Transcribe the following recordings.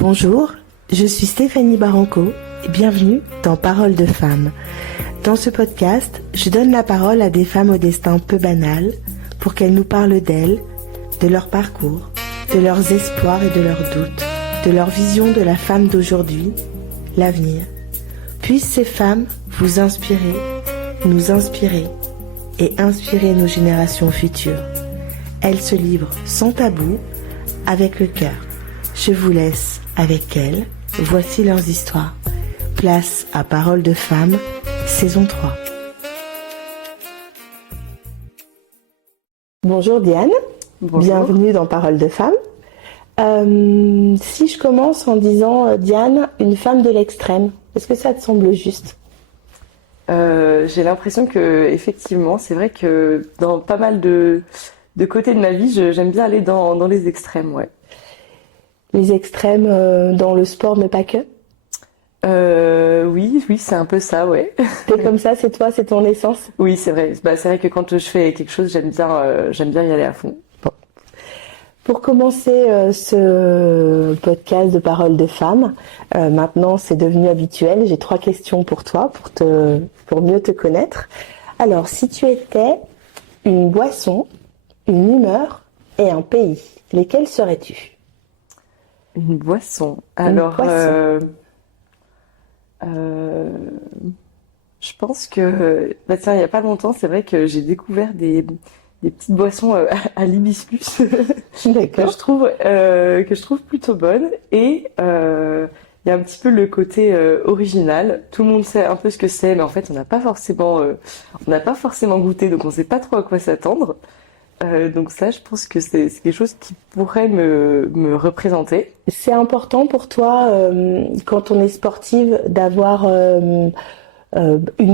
Bonjour, je suis Stéphanie Baranco et bienvenue dans Paroles de femmes. Dans ce podcast, je donne la parole à des femmes au destin peu banal pour qu'elles nous parlent d'elles, de leur parcours, de leurs espoirs et de leurs doutes, de leur vision de la femme d'aujourd'hui, l'avenir. Puissent ces femmes vous inspirer, nous inspirer et inspirer nos générations futures. Elles se livrent sans tabou, avec le cœur. Je vous laisse avec elles. Voici leurs histoires. Place à Paroles de femmes, saison 3. Bonjour Diane. Bonjour. Bienvenue dans Paroles de femmes. Si je commence en disant Diane, une femme de l'extrême, est-ce que ça te semble juste ? J'ai l'impression que effectivement, c'est vrai que dans pas mal de côtés de ma vie, j'aime bien aller dans les extrêmes, ouais. Les extrêmes dans le sport, mais pas que ? Oui, c'est un peu ça, ouais. T'es comme ça, c'est toi, c'est ton essence ? Oui, c'est vrai. C'est vrai que quand je fais quelque chose, j'aime bien y aller à fond. Pour commencer ce podcast de Paroles de femmes, maintenant c'est devenu habituel, j'ai 3 questions pour toi, pour mieux te connaître. Alors, si tu étais une boisson, une humeur et un pays, lesquels serais-tu ? Une boisson. Alors, je pense que, tiens, il y a pas longtemps, c'est vrai que j'ai découvert des petites boissons à l'hibiscus que je trouve plutôt bonnes, et il y a un petit peu le côté original. Tout le monde sait un peu ce que c'est, mais en fait on n'a pas forcément goûté, donc on sait pas trop à quoi s'attendre. Donc ça, je pense que c'est quelque chose qui pourrait me représenter. C'est important pour toi, quand on est sportive, d'avoir une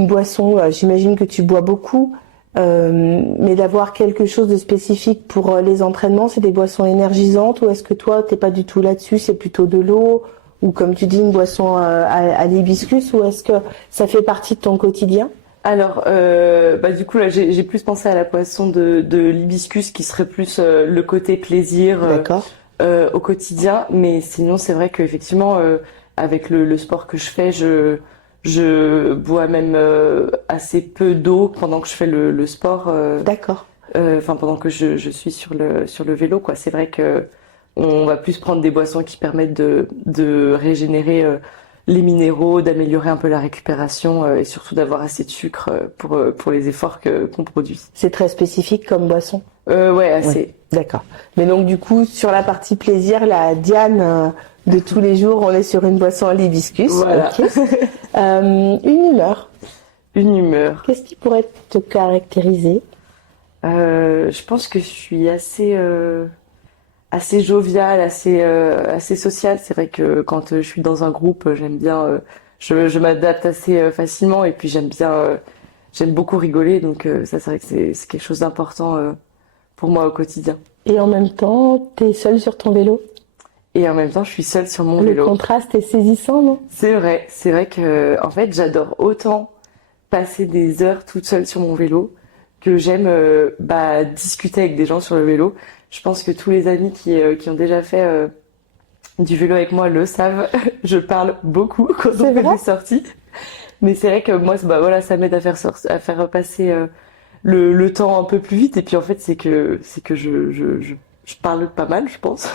boisson. J'imagine que tu bois beaucoup. Mais d'avoir quelque chose de spécifique pour les entraînements, c'est des boissons énergisantes, ou est-ce que toi t'es pas du tout là-dessus, c'est plutôt de l'eau, ou comme tu dis une boisson à l'hibiscus, ou est-ce que ça fait partie de ton quotidien ? Alors, du coup là, j'ai plus pensé à la boisson de l'hibiscus, qui serait plus le côté plaisir au quotidien, mais sinon c'est vrai qu'effectivement avec le sport que je fais, je bois même assez peu d'eau pendant que je fais le sport. Pendant que je suis sur le vélo, quoi. C'est vrai que on va plus prendre des boissons qui permettent de régénérer les minéraux, d'améliorer un peu la récupération et surtout d'avoir assez de sucre pour les efforts qu'on produit. C'est très spécifique comme boisson ? Ouais, assez. Ouais, d'accord. Mais donc du coup, sur la partie plaisir, la Diane de tous les jours, on est sur une boisson à l'hibiscus. Voilà. Okay. Une humeur. Une humeur. Qu'est-ce qui pourrait te caractériser ? Je pense que je suis assez joviale, assez sociale. C'est vrai que quand je suis dans un groupe, j'aime bien, je m'adapte assez facilement, et puis j'aime beaucoup rigoler. Donc ça, c'est vrai que c'est quelque chose d'important pour moi au quotidien. Et en même temps, t'es seule sur ton vélo ? Et en même temps, je suis seule sur mon vélo. Le contraste est saisissant, non ? C'est vrai que en fait, j'adore autant passer des heures toute seule sur mon vélo que j'aime discuter avec des gens sur le vélo. Je pense que tous les amis qui ont déjà fait du vélo avec moi le savent. Je parle beaucoup quand on fait des sorties. Mais c'est vrai que moi, ça m'aide à faire passer le temps un peu plus vite. Et puis en fait, c'est que je parle pas mal, je pense,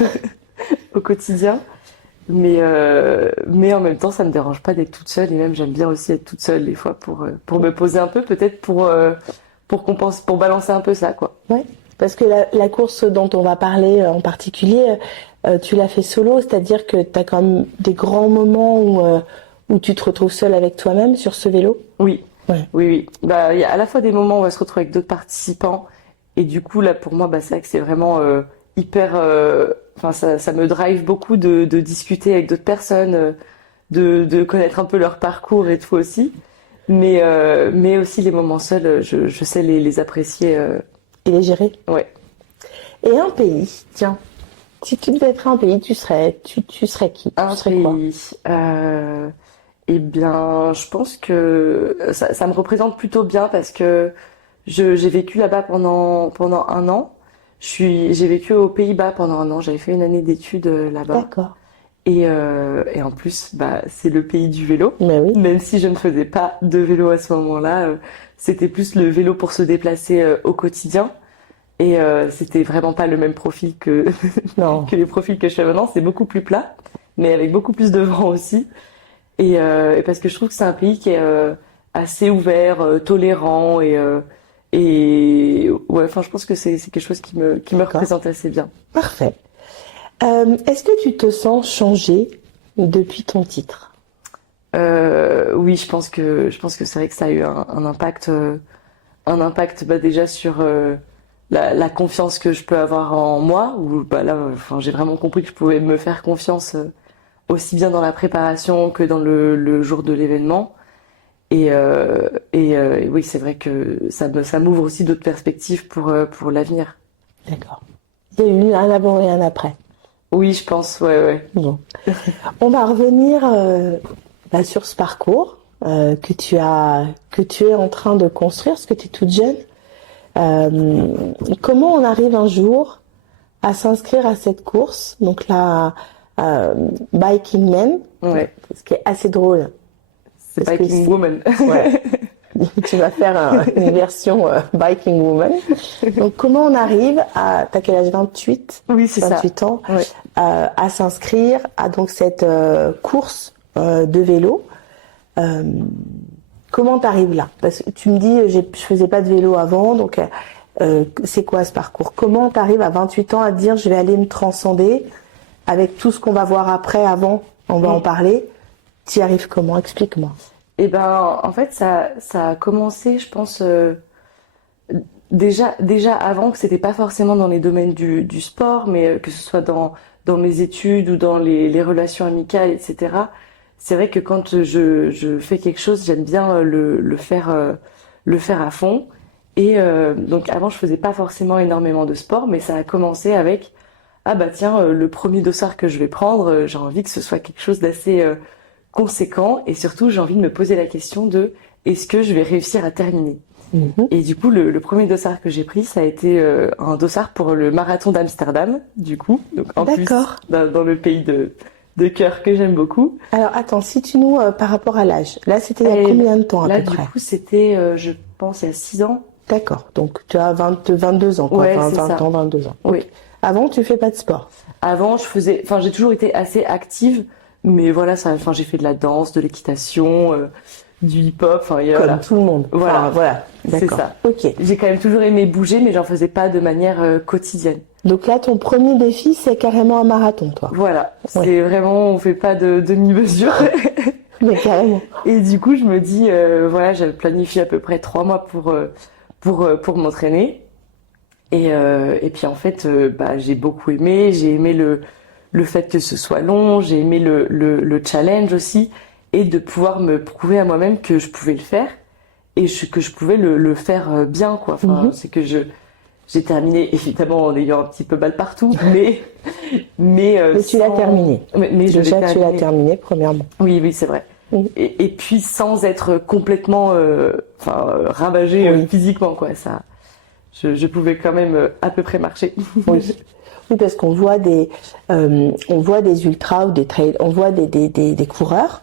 au quotidien. Mais en même temps, ça me dérange pas d'être toute seule, et même j'aime bien aussi être toute seule des fois pour me poser un peu, peut-être pour balancer un peu ça, quoi. Ouais. Parce que la course dont on va parler en particulier, tu l'as fait solo, c'est-à-dire que tu as quand même des grands moments où tu te retrouves seule avec toi-même sur ce vélo ? Oui. Ouais. Oui. Il y a à la fois des moments où on va se retrouver avec d'autres participants, et du coup là pour moi c'est vrai que c'est vraiment hyper. Ça me drive beaucoup de discuter avec d'autres personnes, de connaître un peu leur parcours et tout aussi. Mais aussi les moments seuls, je sais les apprécier. Et les gérer ? Ouais. Et un pays, tiens, si tu devais être un pays, tu serais qui ? Tu serais pays. Eh bien, je pense que ça me représente plutôt bien, parce que j'ai vécu là-bas pendant 1 an. J'ai vécu aux Pays-Bas pendant 1 an. J'avais fait une année d'études là-bas. D'accord. Et en plus, bah, c'est le pays du vélo. Mais oui. Même si je ne faisais pas de vélo à ce moment-là, c'était plus le vélo pour se déplacer au quotidien. Et c'était vraiment pas le même profil que, Non. que les profils que je fais maintenant. C'est beaucoup plus plat, mais avec beaucoup plus de vent aussi. Et parce que je trouve que c'est un pays qui est assez ouvert, tolérant et ouais, enfin, je pense que c'est quelque chose qui me D'accord. représente assez bien. Parfait. Est-ce que tu te sens changé depuis ton titre? Oui, je pense que c'est vrai que ça a eu un impact bah, déjà sur la confiance que je peux avoir en moi. Où bah là, enfin, j'ai vraiment compris que je pouvais me faire confiance aussi bien dans la préparation que dans le jour de l'événement. Et oui, c'est vrai que ça m'ouvre aussi d'autres perspectives pour l'avenir. D'accord. Il y a eu un avant et un après. Oui, je pense, ouais. Bon. On va revenir sur ce parcours que tu es en train de construire, parce que tu es toute jeune. Comment on arrive un jour à s'inscrire à cette course, donc la Biking Man, Ouais, ce qui est assez drôle. c'est Parce que Biking Woman. Ouais. Tu vas faire une version Biking Woman. Donc comment on arrive à, t'as quel âge, 28? Oui, c'est ça. 28 ans, Ouais. à s'inscrire à donc cette course de vélo. Comment t'arrives là? Parce que tu me dis, je faisais pas de vélo avant, donc c'est quoi ce parcours? Comment t'arrives à 28 ans à te dire, je vais aller me transcender avec tout ce qu'on va voir après, avant, on va en parler. T'y arrives comment? Explique-moi. Et ben, en fait, ça a commencé, je pense, déjà avant que c'était pas forcément dans les domaines du sport, mais que ce soit dans mes études ou dans les relations amicales, etc. C'est vrai que quand je fais quelque chose, j'aime bien le faire à fond. Et donc avant, je faisais pas forcément énormément de sport, mais ça a commencé avec, ah bah tiens, le premier dossard que je vais prendre, j'ai envie que ce soit quelque chose d'assez conséquent, et surtout j'ai envie de me poser la question de est-ce que je vais réussir à terminer. Et du coup le premier dossard que j'ai pris, ça a été un dossard pour le marathon d'Amsterdam, du coup, donc en plus D'accord. dans le pays de cœur que j'aime beaucoup. Alors attends, situe-nous par rapport à l'âge. Là, c'était il y a Et combien de temps à là peu du près? coup c'était je pense il y a 6 ans. D'accord. Donc tu as 22 ans, quoi. Ouais, 20, c'est 20 ça. ans, 22 ans. Oui. Ok. Avant, tu fais pas de sport. Avant, j'ai toujours été assez active, mais voilà, j'ai fait de la danse, de l'équitation, du hip-hop, Comme voilà. tout le monde. Voilà. Enfin, voilà. C'est D'accord. ça. Ok. J'ai quand même toujours aimé bouger, mais j'en faisais pas de manière quotidienne. Donc là, ton premier défi, c'est carrément un marathon, toi. Voilà. Ouais. C'est vraiment, on fait pas de demi-mesure. Mais carrément. Et du coup, je me dis, voilà, j'avais planifié à peu près 3 mois pour m'entraîner. Et puis en fait, bah, j'ai beaucoup aimé. J'ai aimé le fait que ce soit long. J'ai aimé le challenge aussi, et de pouvoir me prouver à moi-même que je pouvais le faire et que je pouvais le faire bien, quoi. Enfin, c'est que j'ai terminé évidemment en ayant un petit peu mal partout, mais tu l'as terminé. Mais je l'ai Déjà, tu l'as terminé. terminé, premièrement. Oui, c'est vrai. Oui. Et puis sans être complètement ravagée Oui. physiquement, quoi. Ça, je pouvais quand même à peu près marcher. Oui. Oui, parce qu'on voit on voit des ultras ou des trails, on voit des coureurs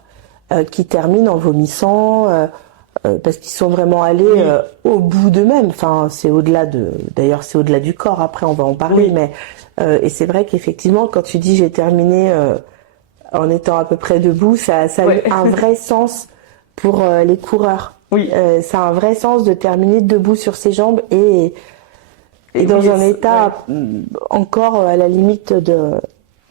qui terminent en vomissant parce qu'ils sont vraiment allés au bout d'eux-mêmes. Enfin, d'ailleurs, c'est au-delà du corps. Après, on va en parler, Oui. mais et c'est vrai qu'effectivement, quand tu dis j'ai terminé en étant à peu près debout, ça a Ouais. eu un vrai sens pour les coureurs. Oui. Ça a un vrai sens de terminer debout sur ses jambes et dans oui, un état encore à la limite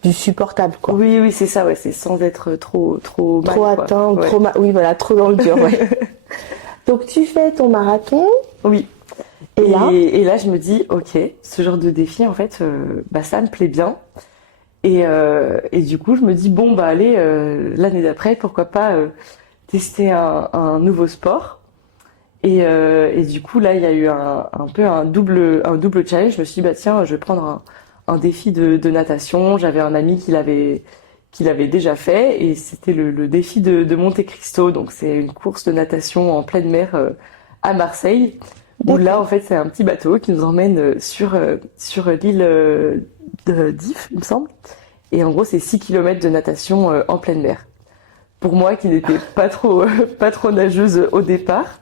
du supportable, quoi. Oui, c'est ça, ouais, c'est sans être trop mal, Trop quoi. atteint, Ouais. oui, voilà, trop dans le dur, ouais. Donc tu fais ton marathon, Oui. et là, Je me dis, ok, ce genre de défi, en fait, bah, ça me plaît bien. Et du coup, je me dis, bon, bah, allez, l'année d'après, pourquoi pas tester un nouveau sport. Et du coup, là, il y a eu un peu un double challenge. Je me suis dit, bah, tiens, je vais prendre un défi de natation. J'avais un ami qui l'avait déjà fait, et c'était le défi de Monte Cristo. Donc, c'est une course de natation en pleine mer à Marseille. Où D'accord. là, en fait, c'est un petit bateau qui nous emmène sur l'île d'If, il me semble. Et en gros, c'est 6 km de natation en pleine mer. Pour moi, qui n'étais pas trop nageuse au départ.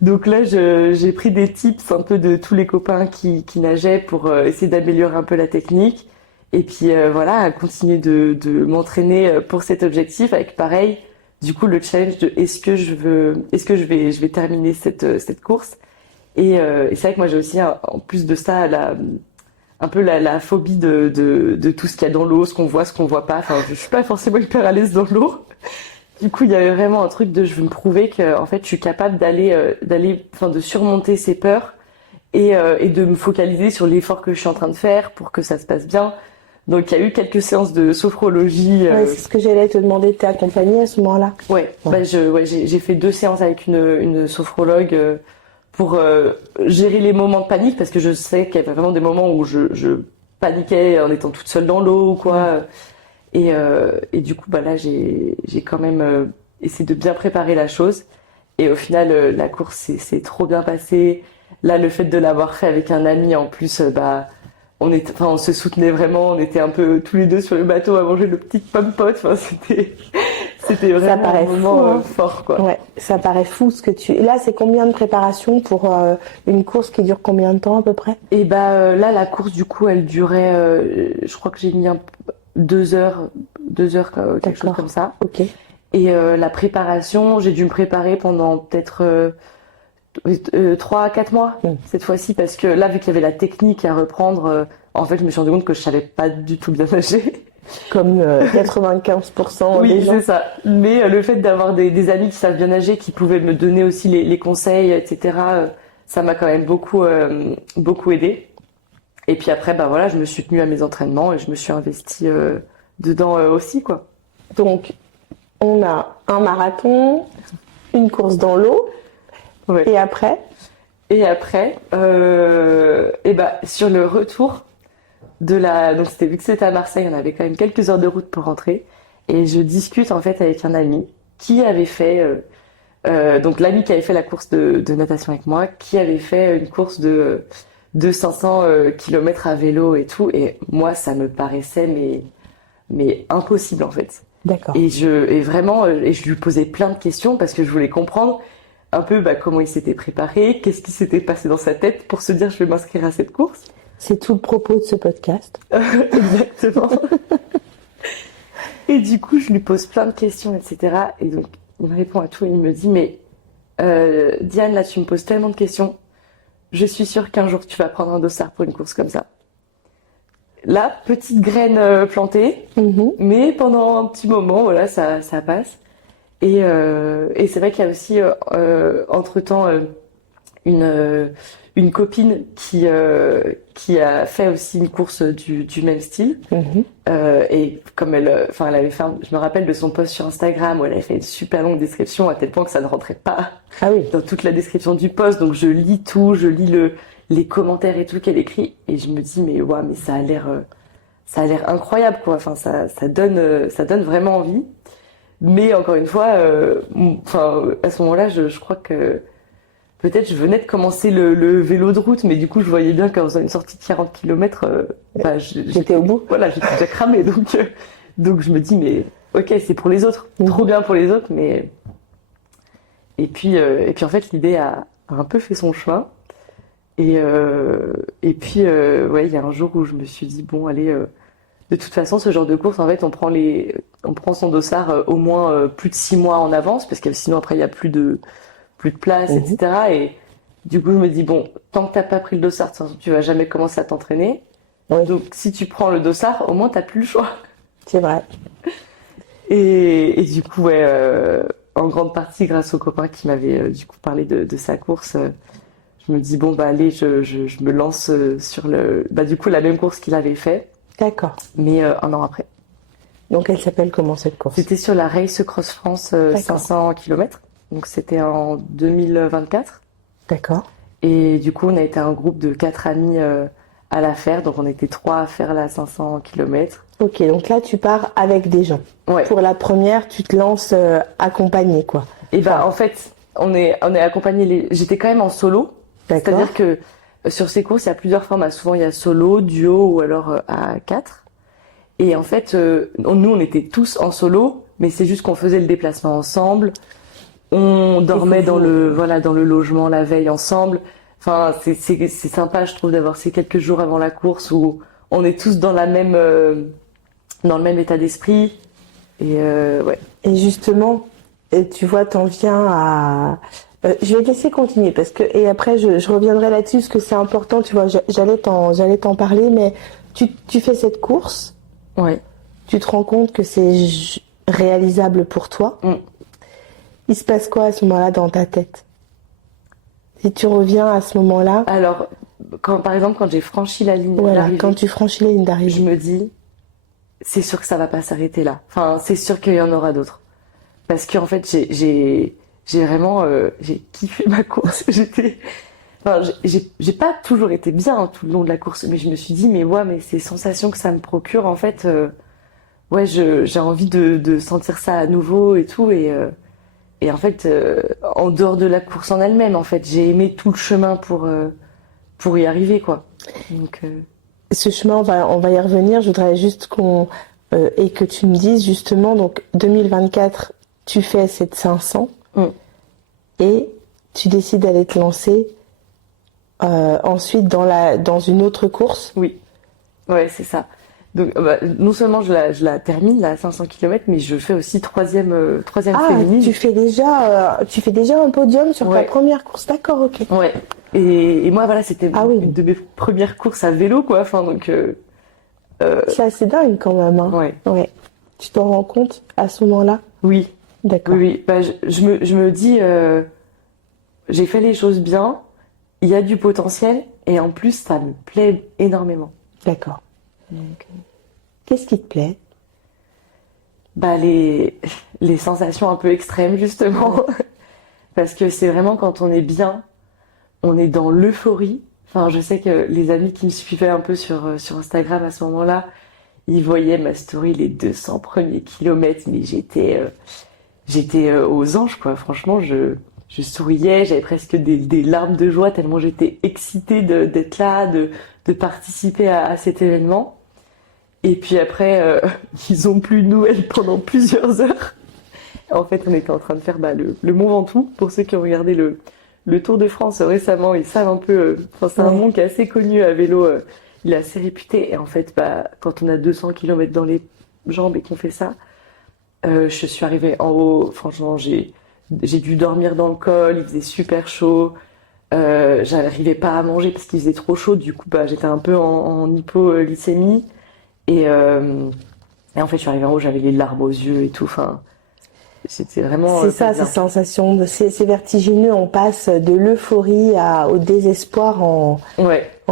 Donc là, j'ai pris des tips un peu de tous les copains qui nageaient pour essayer d'améliorer un peu la technique. Et puis voilà, continuer de m'entraîner pour cet objectif avec pareil, du coup le challenge de est-ce que je vais terminer cette course. Et c'est vrai que moi j'ai aussi en plus de ça un peu la phobie de tout ce qu'il y a dans l'eau, ce qu'on voit pas. Enfin, je suis pas forcément hyper à l'aise dans l'eau. Du coup, il y avait vraiment un truc de je veux me prouver que en fait je suis capable de surmonter ces peurs et de me focaliser sur l'effort que je suis en train de faire pour que ça se passe bien. Donc il y a eu quelques séances de sophrologie. Ouais, c'est ce que j'allais te demander, t'es accompagnée à ce moment-là? Ouais. Bah, j'ai fait 2 séances avec une sophrologue pour gérer les moments de panique parce que je sais qu'il y avait vraiment des moments où je paniquais en étant toute seule dans l'eau ou quoi. Et du coup, bah là, j'ai quand même essayé de bien préparer la chose. Et au final, la course s'est trop bien passée. Là, le fait de l'avoir fait avec un ami en plus, on se soutenait vraiment. On était un peu tous les deux sur le bateau à manger le petit pomme-pot. Enfin, c'était vraiment un moment fort, quoi. Ouais, ça paraît fou ce que tu. Là, c'est combien de préparation pour une course qui dure combien de temps à peu près? Et là, la course, du coup, elle durait. Je crois que j'ai mis 2 heures, quelque chose comme ça. Ok. Et la préparation, j'ai dû me préparer pendant peut-être 3 à 4 mois cette fois-ci parce que là, vu qu'il y avait la technique à reprendre, en fait, je me suis rendu compte que je savais pas du tout bien nager. Comme 95% Oui, des gens. c'est ça. Mais le fait d'avoir des amis qui savent bien nager, qui pouvaient me donner aussi les conseils, etc., ça m'a quand même beaucoup aidé. Et puis après, bah voilà, je me suis tenue à mes entraînements et je me suis investie dedans aussi, quoi. Donc, on a un marathon, une course dans l'eau, Ouais. et après? Et après, sur le retour donc vu que c'était à Marseille, on avait quand même quelques heures de route pour rentrer. Et je discute en fait avec un ami qui avait fait, donc l'ami qui avait fait la course de natation avec moi, qui avait fait une course de 500 km à vélo et tout. Et moi, ça me paraissait mais impossible en fait. D'accord. Et je lui posais plein de questions parce que je voulais comprendre un peu comment il s'était préparé, qu'est-ce qui s'était passé dans sa tête pour se dire je vais m'inscrire à cette course. C'est tout le propos de ce podcast. Exactement. Et du coup, je lui pose plein de questions, etc. Et donc, il me répond à tout et il me dit, mais Diane, là, tu me poses tellement de questions. Je suis sûre qu'un jour, tu vas prendre un dossard pour une course comme ça. Là, petite graine plantée, mais pendant un petit moment, voilà, ça passe. Et c'est vrai qu'il y a aussi, entre-temps, une copine qui a fait aussi une course du même style. Et comme elle avait fait, je me rappelle de son post sur Instagram où elle avait fait une super longue description à tel point que ça ne rentrait pas dans toute la description du post. Donc je lis tout, je lis les commentaires et tout qu'elle écrit et je me dis mais ouais, mais ça a l'air incroyable quoi. Enfin ça donne vraiment envie. Mais encore une fois, à ce moment-là, je crois que peut-être je venais de commencer le vélo de route, mais du coup je voyais bien qu'en faisant une sortie de 40 km, j'étais au bout. Voilà, j'étais déjà cramée, donc je me dis mais ok, c'est pour les autres, trop bien pour les autres, mais et puis en fait l'idée a un peu fait son chemin et puis il y a un jour où je me suis dit bon allez, de toute façon ce genre de course en fait on prend son dossard au moins plus de 6 mois en avance parce que sinon après il y a plus de place, etc. Et du coup, je me dis, bon, tant que t'as pas pris le dossard, tu vas jamais commencer à t'entraîner. Oui. Donc, si tu prends le dossard, au moins, t'as plus le choix. C'est vrai. Et du coup, en grande partie, grâce au copain qui m'avait du coup parlé de sa course, je me dis, bon, bah, allez, je me lance sur du coup, la même course qu'il avait fait. D'accord. Mais 1 an après. Donc, elle s'appelle comment cette course? C'était sur la Race Cross France 500 km. Donc c'était en 2024. D'accord. Et du coup, on a été un groupe de 4 amis à la faire. Donc on était 3 à faire la 500 km. Ok, donc là tu pars avec des gens. Ouais. Pour la première, tu te lances accompagné quoi. Et en fait, on est accompagné. J'étais quand même en solo. D'accord. C'est-à-dire que sur ces courses, il y a plusieurs formats. Souvent, il y a solo, duo ou alors à 4. Et en fait, nous, on était tous en solo, mais c'est juste qu'on faisait le déplacement ensemble. On dormait dans le logement la veille ensemble. Enfin, c'est sympa, je trouve, d'avoir ces quelques jours avant la course où on est tous dans dans le même état d'esprit. Et ouais. Et justement, tu vois, t'en viens à... je vais te laisser continuer parce que et après je reviendrai là-dessus parce que c'est important, tu vois, j'allais t'en parler, mais tu fais cette course, Ouais. tu te rends compte que c'est réalisable pour toi. Il se passe quoi à ce moment-là dans ta tête? Si tu reviens à ce moment-là, Alors, par exemple, quand j'ai franchi la ligne voilà, d'arrivée, quand tu franchis la ligne je d'arrivée, me dis, c'est sûr que ça va pas s'arrêter là. Enfin, c'est sûr qu'il y en aura d'autres. Parce qu'en fait, j'ai vraiment, j'ai kiffé ma course. Enfin, j'ai pas toujours été bien hein, tout le long de la course, mais je me suis dit, mais ouais, mais ces sensations que ça me procure, en fait, ouais, j'ai envie de sentir ça à nouveau et tout. Et en fait, en dehors de la course en elle-même, en fait, j'ai aimé tout le chemin pour y arriver, quoi. Donc, ce chemin, on va y revenir. Je voudrais juste et que tu me dises justement, donc 2024, tu fais cette 500 et tu décides d'aller te lancer ensuite dans une autre course. oui, ouais, c'est ça. Donc, non seulement je la termine, la 500 km, mais je fais aussi troisième féminine. Tu fais déjà un podium sur ta Ouais. première course, d'accord, ok. Ouais. Et moi, voilà, c'était Oui. une de mes premières courses à vélo, quoi. Enfin, donc, C'est assez dingue quand même, hein. ouais. Tu t'en rends compte à ce moment-là? Oui, D'accord. oui. Bah, je me dis, j'ai fait les choses bien, il y a du potentiel, et en plus, ça me plaît énormément. D'accord. Donc, Qu'est-ce qui te plaît? bah, les sensations un peu extrêmes, justement. Parce que c'est vraiment quand on est bien, on est dans l'euphorie. Enfin, je sais que les amis qui me suivaient un peu sur Instagram à ce moment-là, ils voyaient ma story les 200 premiers kilomètres, mais j'étais aux anges, quoi. Franchement, je souriais, j'avais presque des larmes de joie tellement j'étais excitée d'être là, de participer à cet événement. Et puis après, ils ont plus de nouvelles pendant plusieurs heures. En fait, on était en train de faire le Mont Ventoux. Pour ceux qui ont regardé le Tour de France récemment, ils savent un peu. Enfin, c'est un mont qui est assez connu à vélo. Il est assez réputé. Et en fait, quand on a 200 km dans les jambes et qu'on fait ça, je suis arrivée en haut. Franchement, j'ai dû dormir dans le col. Il faisait super chaud. J'arrivais pas à manger parce qu'il faisait trop chaud. Du coup, j'étais un peu en hypoglycémie. Et en fait, je suis arrivée en haut, j'avais les larmes aux yeux et tout. Enfin, c'était vraiment. C'est ça, ces sensations, c'est vertigineux. On passe de l'euphorie au désespoir en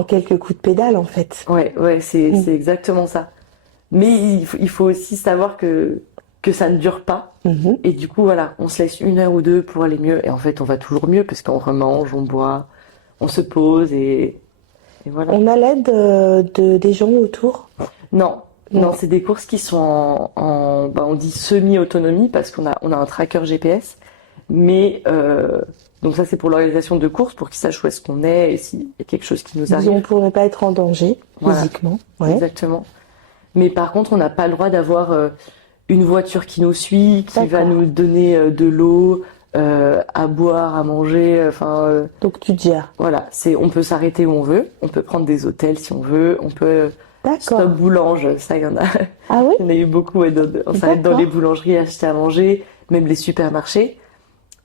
quelques coups de pédale, en fait. Ouais, c'est exactement ça. Mais il faut aussi savoir que ça ne dure pas. Et du coup, voilà, on se laisse 1 heure ou 2 pour aller mieux. Et en fait, on va toujours mieux parce qu'on remange, on boit, on se pose et voilà. On a l'aide des gens autour? Non, c'est des courses qui sont on dit semi-autonomie parce qu'on a un tracker GPS. Mais donc ça c'est pour l'organisation de courses, pour qu'ils sachent où est-ce qu'on est et s'il y a quelque chose qui nous arrive. Disons pour ne pas être en danger physiquement. Ouais. Exactement. Mais par contre, on n'a pas le droit d'avoir une voiture qui nous suit, qui va nous donner de l'eau, à boire, à manger. Enfin. Donc tu te gères. Voilà, on peut s'arrêter où on veut, on peut prendre des hôtels si on veut, on peut. D'accord. Stop boulange, ça il y en a. Ah oui? Il y en a eu beaucoup. Ouais, on s'arrête dans les boulangeries à acheter à manger, même les supermarchés.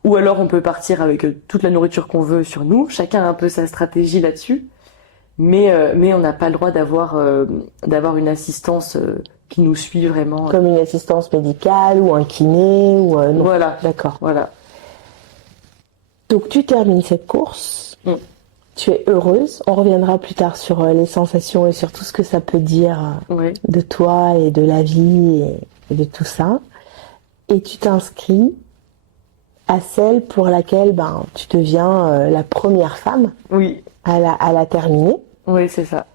Ou alors on peut partir avec toute la nourriture qu'on veut sur nous. Chacun a un peu sa stratégie là-dessus. Mais on n'a pas le droit d'avoir une assistance qui nous suit vraiment. Comme une assistance médicale ou un kiné ou non. Voilà. D'accord. Voilà. Donc tu termines cette course. Tu es heureuse. On reviendra plus tard sur les sensations et sur tout ce que ça peut dire de toi et de la vie et de tout ça. Et tu t'inscris à celle pour laquelle tu deviens la première femme à la terminer. Oui, c'est ça.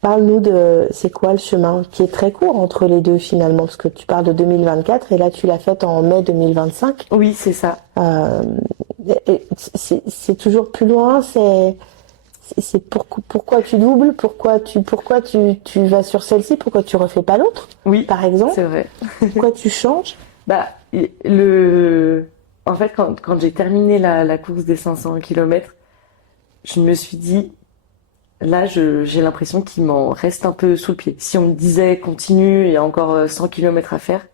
Parle-nous c'est quoi le chemin qui est très court entre les deux finalement, parce que tu parles de 2024 et là tu l'as faite en mai 2025. Oui, c'est ça. C'est toujours plus loin, Pourquoi tu doubles? Pourquoi tu vas sur celle-ci? Pourquoi tu refais pas l'autre? Oui, par exemple? c'est vrai. Pourquoi tu changes? Bah, en fait, quand j'ai terminé la course des 500 kilomètres, je me suis dit, là, j'ai l'impression qu'il m'en reste un peu sous le pied. Si on me disait continue, il y a encore 100 kilomètres à faire,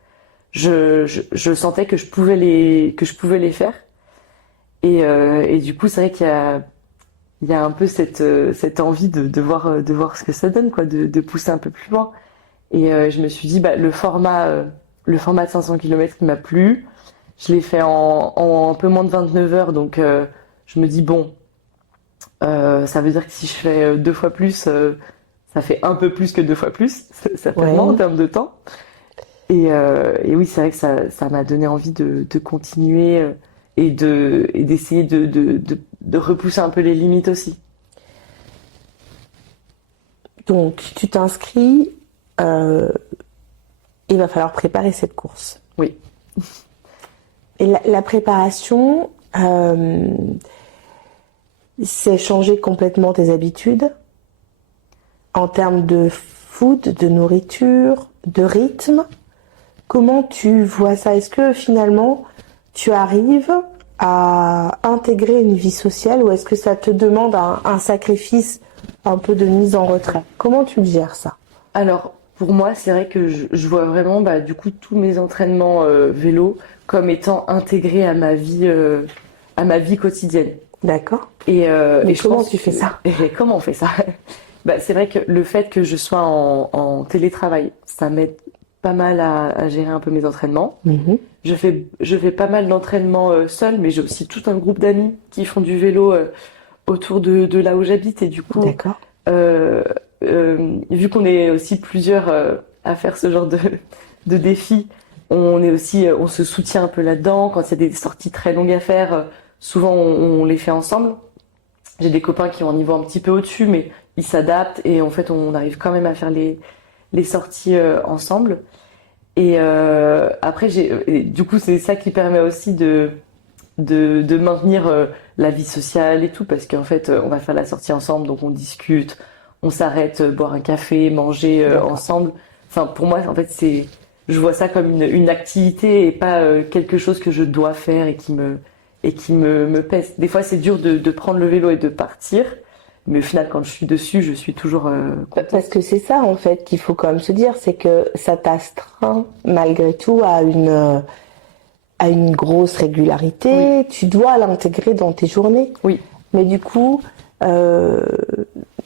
je sentais que que je pouvais les faire. Et du coup, c'est vrai il y a un peu cette envie de voir ce que ça donne, quoi, de pousser un peu plus loin. Je me suis dit, bah, le format de 500 kilomètres qui m'a plu, je l'ai fait en un peu moins de 29 heures, donc je me dis, bon, ça veut dire que si je fais deux fois plus, ça fait un peu plus que deux fois plus, certainement, en Ouais. termes de temps. Et oui, c'est vrai que ça m'a donné envie de continuer et d'essayer de repousser un peu les limites aussi. Donc, tu t'inscris, euh, il va falloir préparer cette course. Oui. Et la préparation, c'est changer complètement tes habitudes en termes de food, de nourriture, de rythme. Comment tu vois ça? Est-ce que finalement tu arrives à intégrer une vie sociale ou est-ce que ça te demande un sacrifice, un peu de mise en retrait? Comment tu le gères ça? Alors, pour moi, c'est vrai que je vois vraiment, bah, du coup, tous mes entraînements vélo comme étant intégrés à ma vie quotidienne. D'accord. Et Mais je comment pense tu fais ça? et comment on fait ça? Bah, c'est vrai que le fait que je sois en télétravail, ça m'aide pas mal à gérer un peu mes entraînements. Mhm. Je fais pas mal d'entraînements seul, mais j'ai aussi tout un groupe d'amis qui font du vélo autour de là où j'habite. Et du coup, D'accord. euh, vu qu'on est aussi plusieurs à faire ce genre de défi, on se soutient un peu là-dedans. Quand il y a des sorties très longues à faire, souvent on les fait ensemble. J'ai des copains qui ont un niveau un petit peu au-dessus, mais ils s'adaptent et en fait on arrive quand même à faire les sorties ensemble. Après, et du coup, c'est ça qui permet aussi de maintenir la vie sociale et tout, parce qu'en fait, on va faire la sortie ensemble, donc on discute, on s'arrête, boire un café, manger D'accord. ensemble. Enfin, pour moi, en fait, je vois ça comme une activité et pas quelque chose que je dois faire et qui me pèse. Des fois, c'est dur de prendre le vélo et de partir, mais au final, quand je suis dessus, je suis toujours contente. Parce que c'est ça en fait qu'il faut quand même se dire, c'est que ça t'astreint malgré tout à une grosse Oui, régularité. Tu dois l'intégrer dans tes journées. oui, Mais du coup, euh,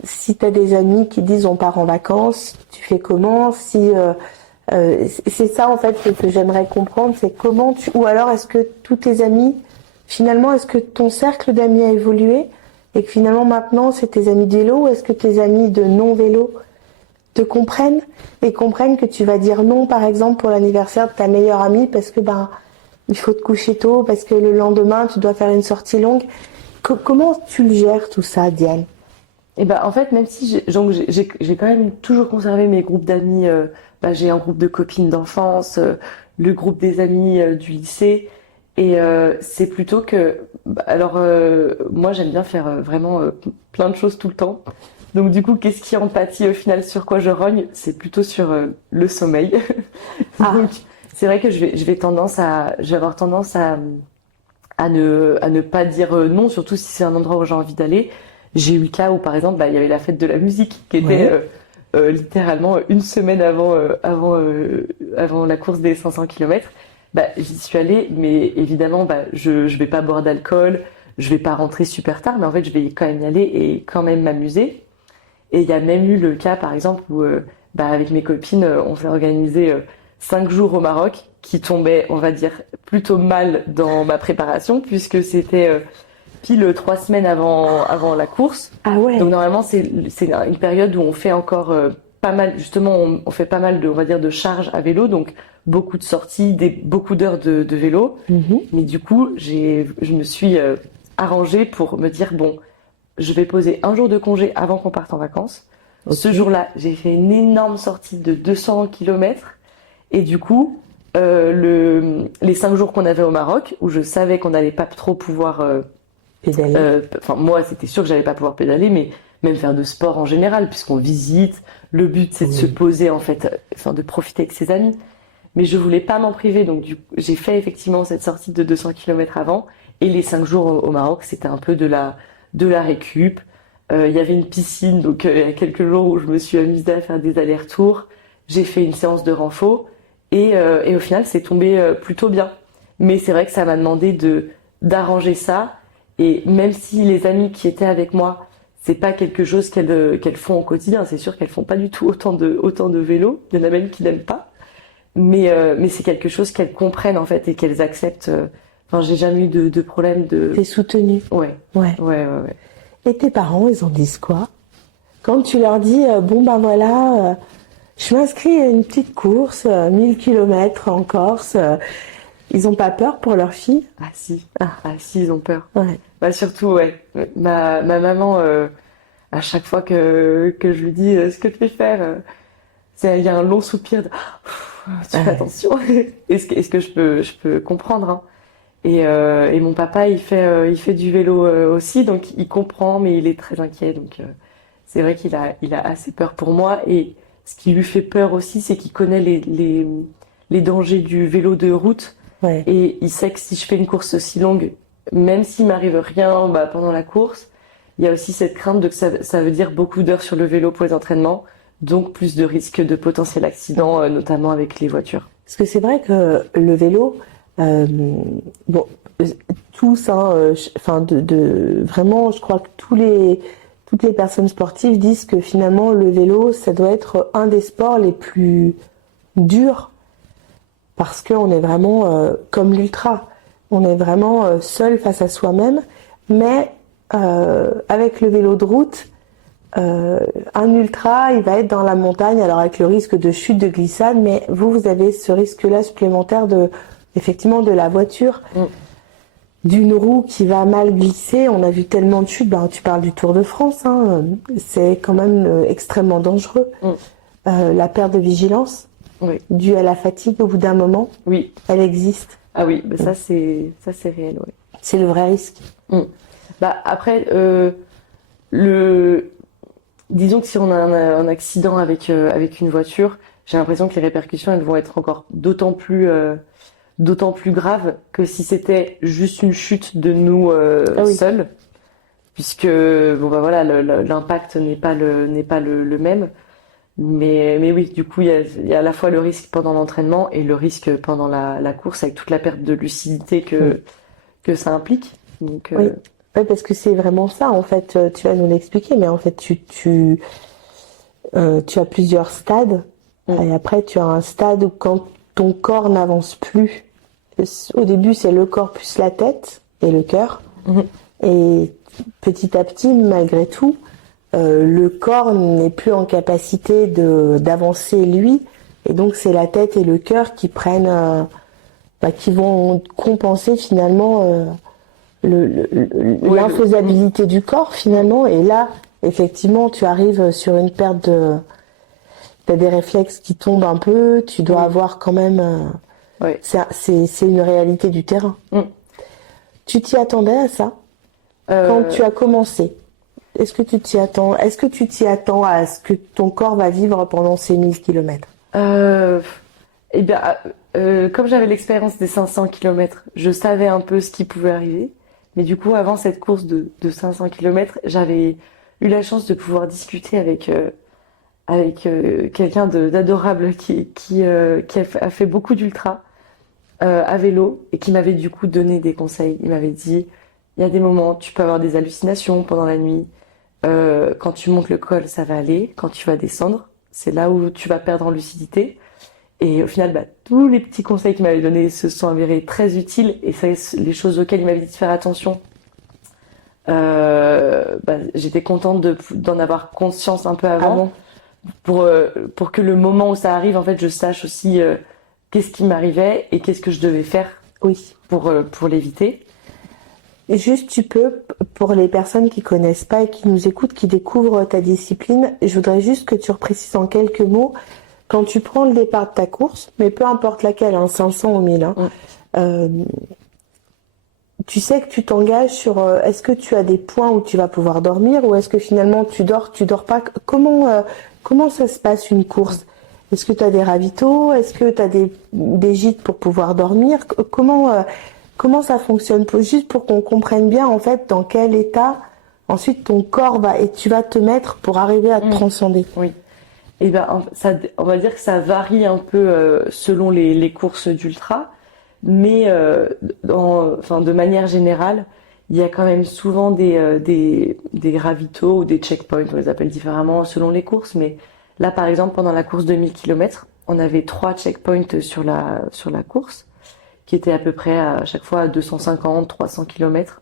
si tu as des amis qui disent on part en vacances, tu fais comment? C'est ça en fait que j'aimerais comprendre, c'est comment tu... Ou alors est-ce que tous tes amis, finalement, est-ce que ton cercle d'amis a évolué et que finalement maintenant c'est tes amis de vélo ou est-ce que tes amis de non-vélo te comprennent et comprennent que tu vas dire non par exemple pour l'anniversaire de ta meilleure amie parce que ben il faut te coucher tôt, parce que le lendemain tu dois faire une sortie longue. Comment tu le gères tout ça, Diane? et ben en fait, même si j'ai quand même toujours conservé mes groupes d'amis, bah, j'ai un groupe de copines d'enfance, le groupe des amis du lycée, c'est plutôt que, bah, alors moi j'aime bien faire vraiment plein de choses tout le temps. Donc du coup, qu'est-ce qui empathie au final sur quoi je rogne? C'est plutôt sur le sommeil. Ah, Donc c'est vrai que je vais avoir tendance à ne pas dire non, surtout si c'est un endroit où j'ai envie d'aller. J'ai eu le cas où, par exemple, bah, il y avait la fête de la musique qui était oui. littéralement une semaine avant la course des 500 kilomètres. Bah, j'y suis allée, mais évidemment, bah, je vais pas boire d'alcool, je vais pas rentrer super tard, mais en fait, je vais quand même y aller et quand même m'amuser. Et il y a même eu le cas, par exemple, où bah, avec mes copines, on s'est organisé 5 jours au Maroc, qui tombaient, on va dire, plutôt mal dans ma préparation, puisque c'était pile 3 semaines avant la course. Ah Donc ouais. normalement, c'est une période où on fait encore pas mal, justement, on fait pas mal de, on va dire, de charges à vélo, donc beaucoup de sorties, beaucoup d'heures de vélo. Mhm. Mais du coup, je me suis arrangée pour me dire, bon, je vais poser un jour de congé avant qu'on parte en vacances. Ce Ok. jour-là, j'ai fait une énorme sortie de 200 kilomètres. Et du coup, les 5 jours qu'on avait au Maroc, où je savais qu'on n'allait pas trop pouvoir pédaler. Enfin, moi, c'était sûr que j'allais pas pouvoir pédaler, mais même faire de sport en général, puisqu'on visite. Le but, c'est de se poser, en fait, enfin, de profiter avec ses amis. Mais je voulais pas m'en priver, donc j'ai fait effectivement cette sortie de 200 km avant. Et les 5 jours au Maroc, c'était un peu de la récup. Il y avait une piscine, donc il y a quelques jours où je me suis amusée à faire des allers-retours. J'ai fait une séance de renfo et au final, c'est tombé plutôt bien. Mais c'est vrai que ça m'a demandé d'arranger ça. Et même si les amies qui étaient avec moi, c'est pas quelque chose qu'elles font au quotidien, c'est sûr qu'elles font pas du tout autant de vélo. Il y en a même qui n'aiment pas. Mais c'est quelque chose qu'elles comprennent en fait et qu'elles acceptent. Enfin, j'ai jamais eu de problème de. T'es soutenue. Ouais. Ouais. Ouais. Et tes parents, ils en disent quoi? Quand tu leur dis, bon ben voilà, je m'inscris à une petite course, 1000 km en Corse, ils ont pas peur pour leur fille? Ah si. Ah si, ils ont peur. Ouais. Bah surtout, ouais. Ma maman, à chaque fois que je lui dis ce que je vais faire, il y a un long soupir de tu fais attention. Est-ce que je peux comprendre, hein. Et mon papa, il fait du vélo aussi, donc il comprend, mais il est très inquiet. Donc c'est vrai il a assez peur pour moi. Et ce qui lui fait peur aussi, c'est qu'il connaît les dangers du vélo de route. Ouais. Et il sait que si je fais une course aussi longue, même s'il m'arrive rien pendant la course, il y a aussi cette crainte de que ça veut dire beaucoup d'heures sur le vélo pour les entraînements, donc plus de risques de potentiels accidents, notamment avec les voitures. Parce que c'est vrai que le vélo, bon, tous, hein, enfin vraiment, je crois que toutes les personnes sportives disent que finalement le vélo, ça doit être un des sports les plus durs parce qu'on est vraiment comme l'ultra, on est vraiment seul face à soi-même, mais avec le vélo de route, un ultra, il va être dans la montagne, alors avec le risque de chute, de glissade, mais vous avez ce risque-là supplémentaire effectivement de la voiture, d'une roue qui va mal glisser. On a vu tellement de chutes. Tu parles du Tour de France, hein, c'est quand même extrêmement dangereux. La perte de vigilance, due à la fatigue au bout d'un moment, elle existe. Ah oui, bah ça c'est réel, ouais. C'est le vrai risque. Après, disons que si on a un accident avec une voiture, j'ai l'impression que les répercussions elles vont être encore d'autant plus graves que si c'était juste une chute de nous seuls, puisque voilà, l'impact n'est pas le même. Mais oui, du coup il y a à la fois le risque pendant l'entraînement et le risque pendant la course avec toute la perte de lucidité que ça implique. Donc Oui, parce que c'est vraiment ça, en fait, tu vas nous l'expliquer, mais en fait, tu as plusieurs stades, et après, tu as un stade où quand ton corps n'avance plus, au début, c'est le corps plus la tête et le cœur, et petit à petit, malgré tout, le corps n'est plus en capacité d'avancer lui, et donc c'est la tête et le cœur qui prennent, qui vont compenser finalement l'infaisabilité du corps finalement, et là effectivement tu arrives sur une perte t'as des réflexes qui tombent un peu, tu dois avoir quand même c'est une réalité du terrain. Tu t'y attendais à ça quand tu as commencé? Est-ce que tu t'y attends à ce que ton corps va vivre pendant ces 1000 km? Eh bien, comme j'avais l'expérience des 500 km, je savais un peu ce qui pouvait arriver. Mais du coup, avant cette course de 500 km, j'avais eu la chance de pouvoir discuter avec quelqu'un d'adorable qui a fait beaucoup d'ultra à vélo et qui m'avait du coup donné des conseils. Il m'avait dit, il y a des moments, tu peux avoir des hallucinations pendant la nuit. Quand tu montes le col, ça va aller. Quand tu vas descendre, c'est là où tu vas perdre en lucidité. Et au final, tous les petits conseils qu'il m'avait donnés se sont avérés très utiles. Et ça, les choses auxquelles il m'avait dit de faire attention, j'étais contente d'en avoir conscience un peu avant, pour que le moment où ça arrive, en fait, je sache aussi qu'est-ce qui m'arrivait et qu'est-ce que je devais faire pour l'éviter. Et juste, tu peux, pour les personnes qui connaissent pas et qui nous écoutent, qui découvrent ta discipline, je voudrais juste que tu reprécises en quelques mots, quand tu prends le départ de ta course, mais peu importe laquelle, 500 ou 1000, tu sais que tu t'engages sur est-ce que tu as des points où tu vas pouvoir dormir ou est-ce que finalement tu dors pas? Comment ça se passe une course? Est-ce que tu as des ravitaux? Est-ce que tu as des gîtes pour pouvoir dormir? Comment ça fonctionne? Juste pour qu'on comprenne bien en fait dans quel état ensuite ton corps va et tu vas te mettre pour arriver à te transcender. Oui. Et ben, on va dire que ça varie un peu selon les courses d'ultra, mais de manière générale, il y a quand même souvent des ravitaux ou des checkpoints, on les appelle différemment selon les courses, mais là par exemple pendant la course de 1000 km, on avait 3 checkpoints sur la course, qui étaient à peu près à chaque fois à 250, 300 km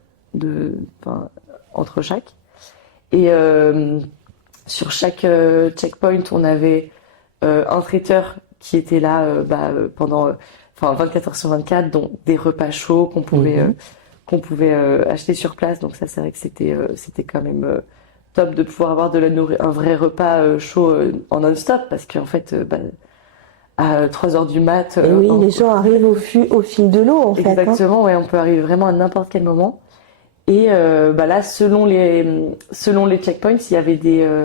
entre chaque. Et sur chaque checkpoint, on avait un traiteur qui était là pendant 24 heures sur 24, dont des repas chauds qu'on pouvait acheter sur place. Donc ça, c'est vrai que c'était quand même top de pouvoir avoir un vrai repas chaud en non-stop, parce qu'en fait, à 3 heures du mat... Et oui, les gens arrivent au fil de l'eau, en fait. Exactement, ouais, on peut arriver vraiment à n'importe quel moment. Et là, selon les checkpoints, il y avait des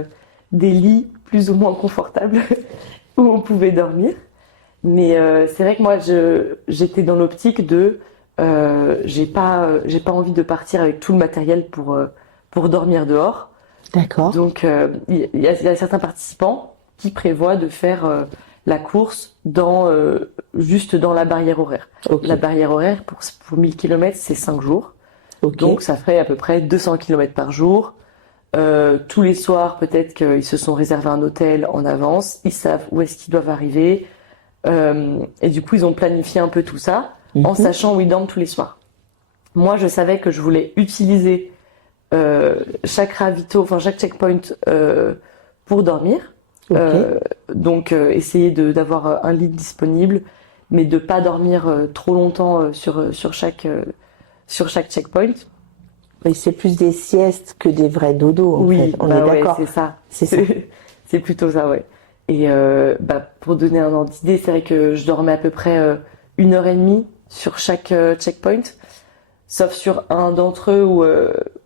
lits plus ou moins confortables où on pouvait dormir. Mais c'est vrai que moi, j'étais dans l'optique de j'ai pas envie de partir avec tout le matériel pour dormir dehors. D'accord. Donc il y a certains participants qui prévoient de faire la course juste dans la barrière horaire. Okay. La barrière horaire pour 1000 km, c'est 5 jours. Okay. Donc ça ferait à peu près 200 km par jour. Tous les soirs, peut-être qu'ils se sont réservés un hôtel en avance, ils savent où est-ce qu'ils doivent arriver. Et du coup, ils ont planifié un peu tout ça en sachant où ils dorment tous les soirs. Moi, je savais que je voulais utiliser chaque ravito, chaque checkpoint pour dormir. Okay. Donc, essayer d'avoir un lit disponible, mais de pas dormir trop longtemps sur chaque checkpoint. Mais c'est plus des siestes que des vrais dodos, en fait. On est d'accord. C'est ça. C'est plutôt ça, ouais. Et pour donner un ordre d'idée, c'est vrai que je dormais à peu près 1h30 sur chaque checkpoint, sauf sur un d'entre eux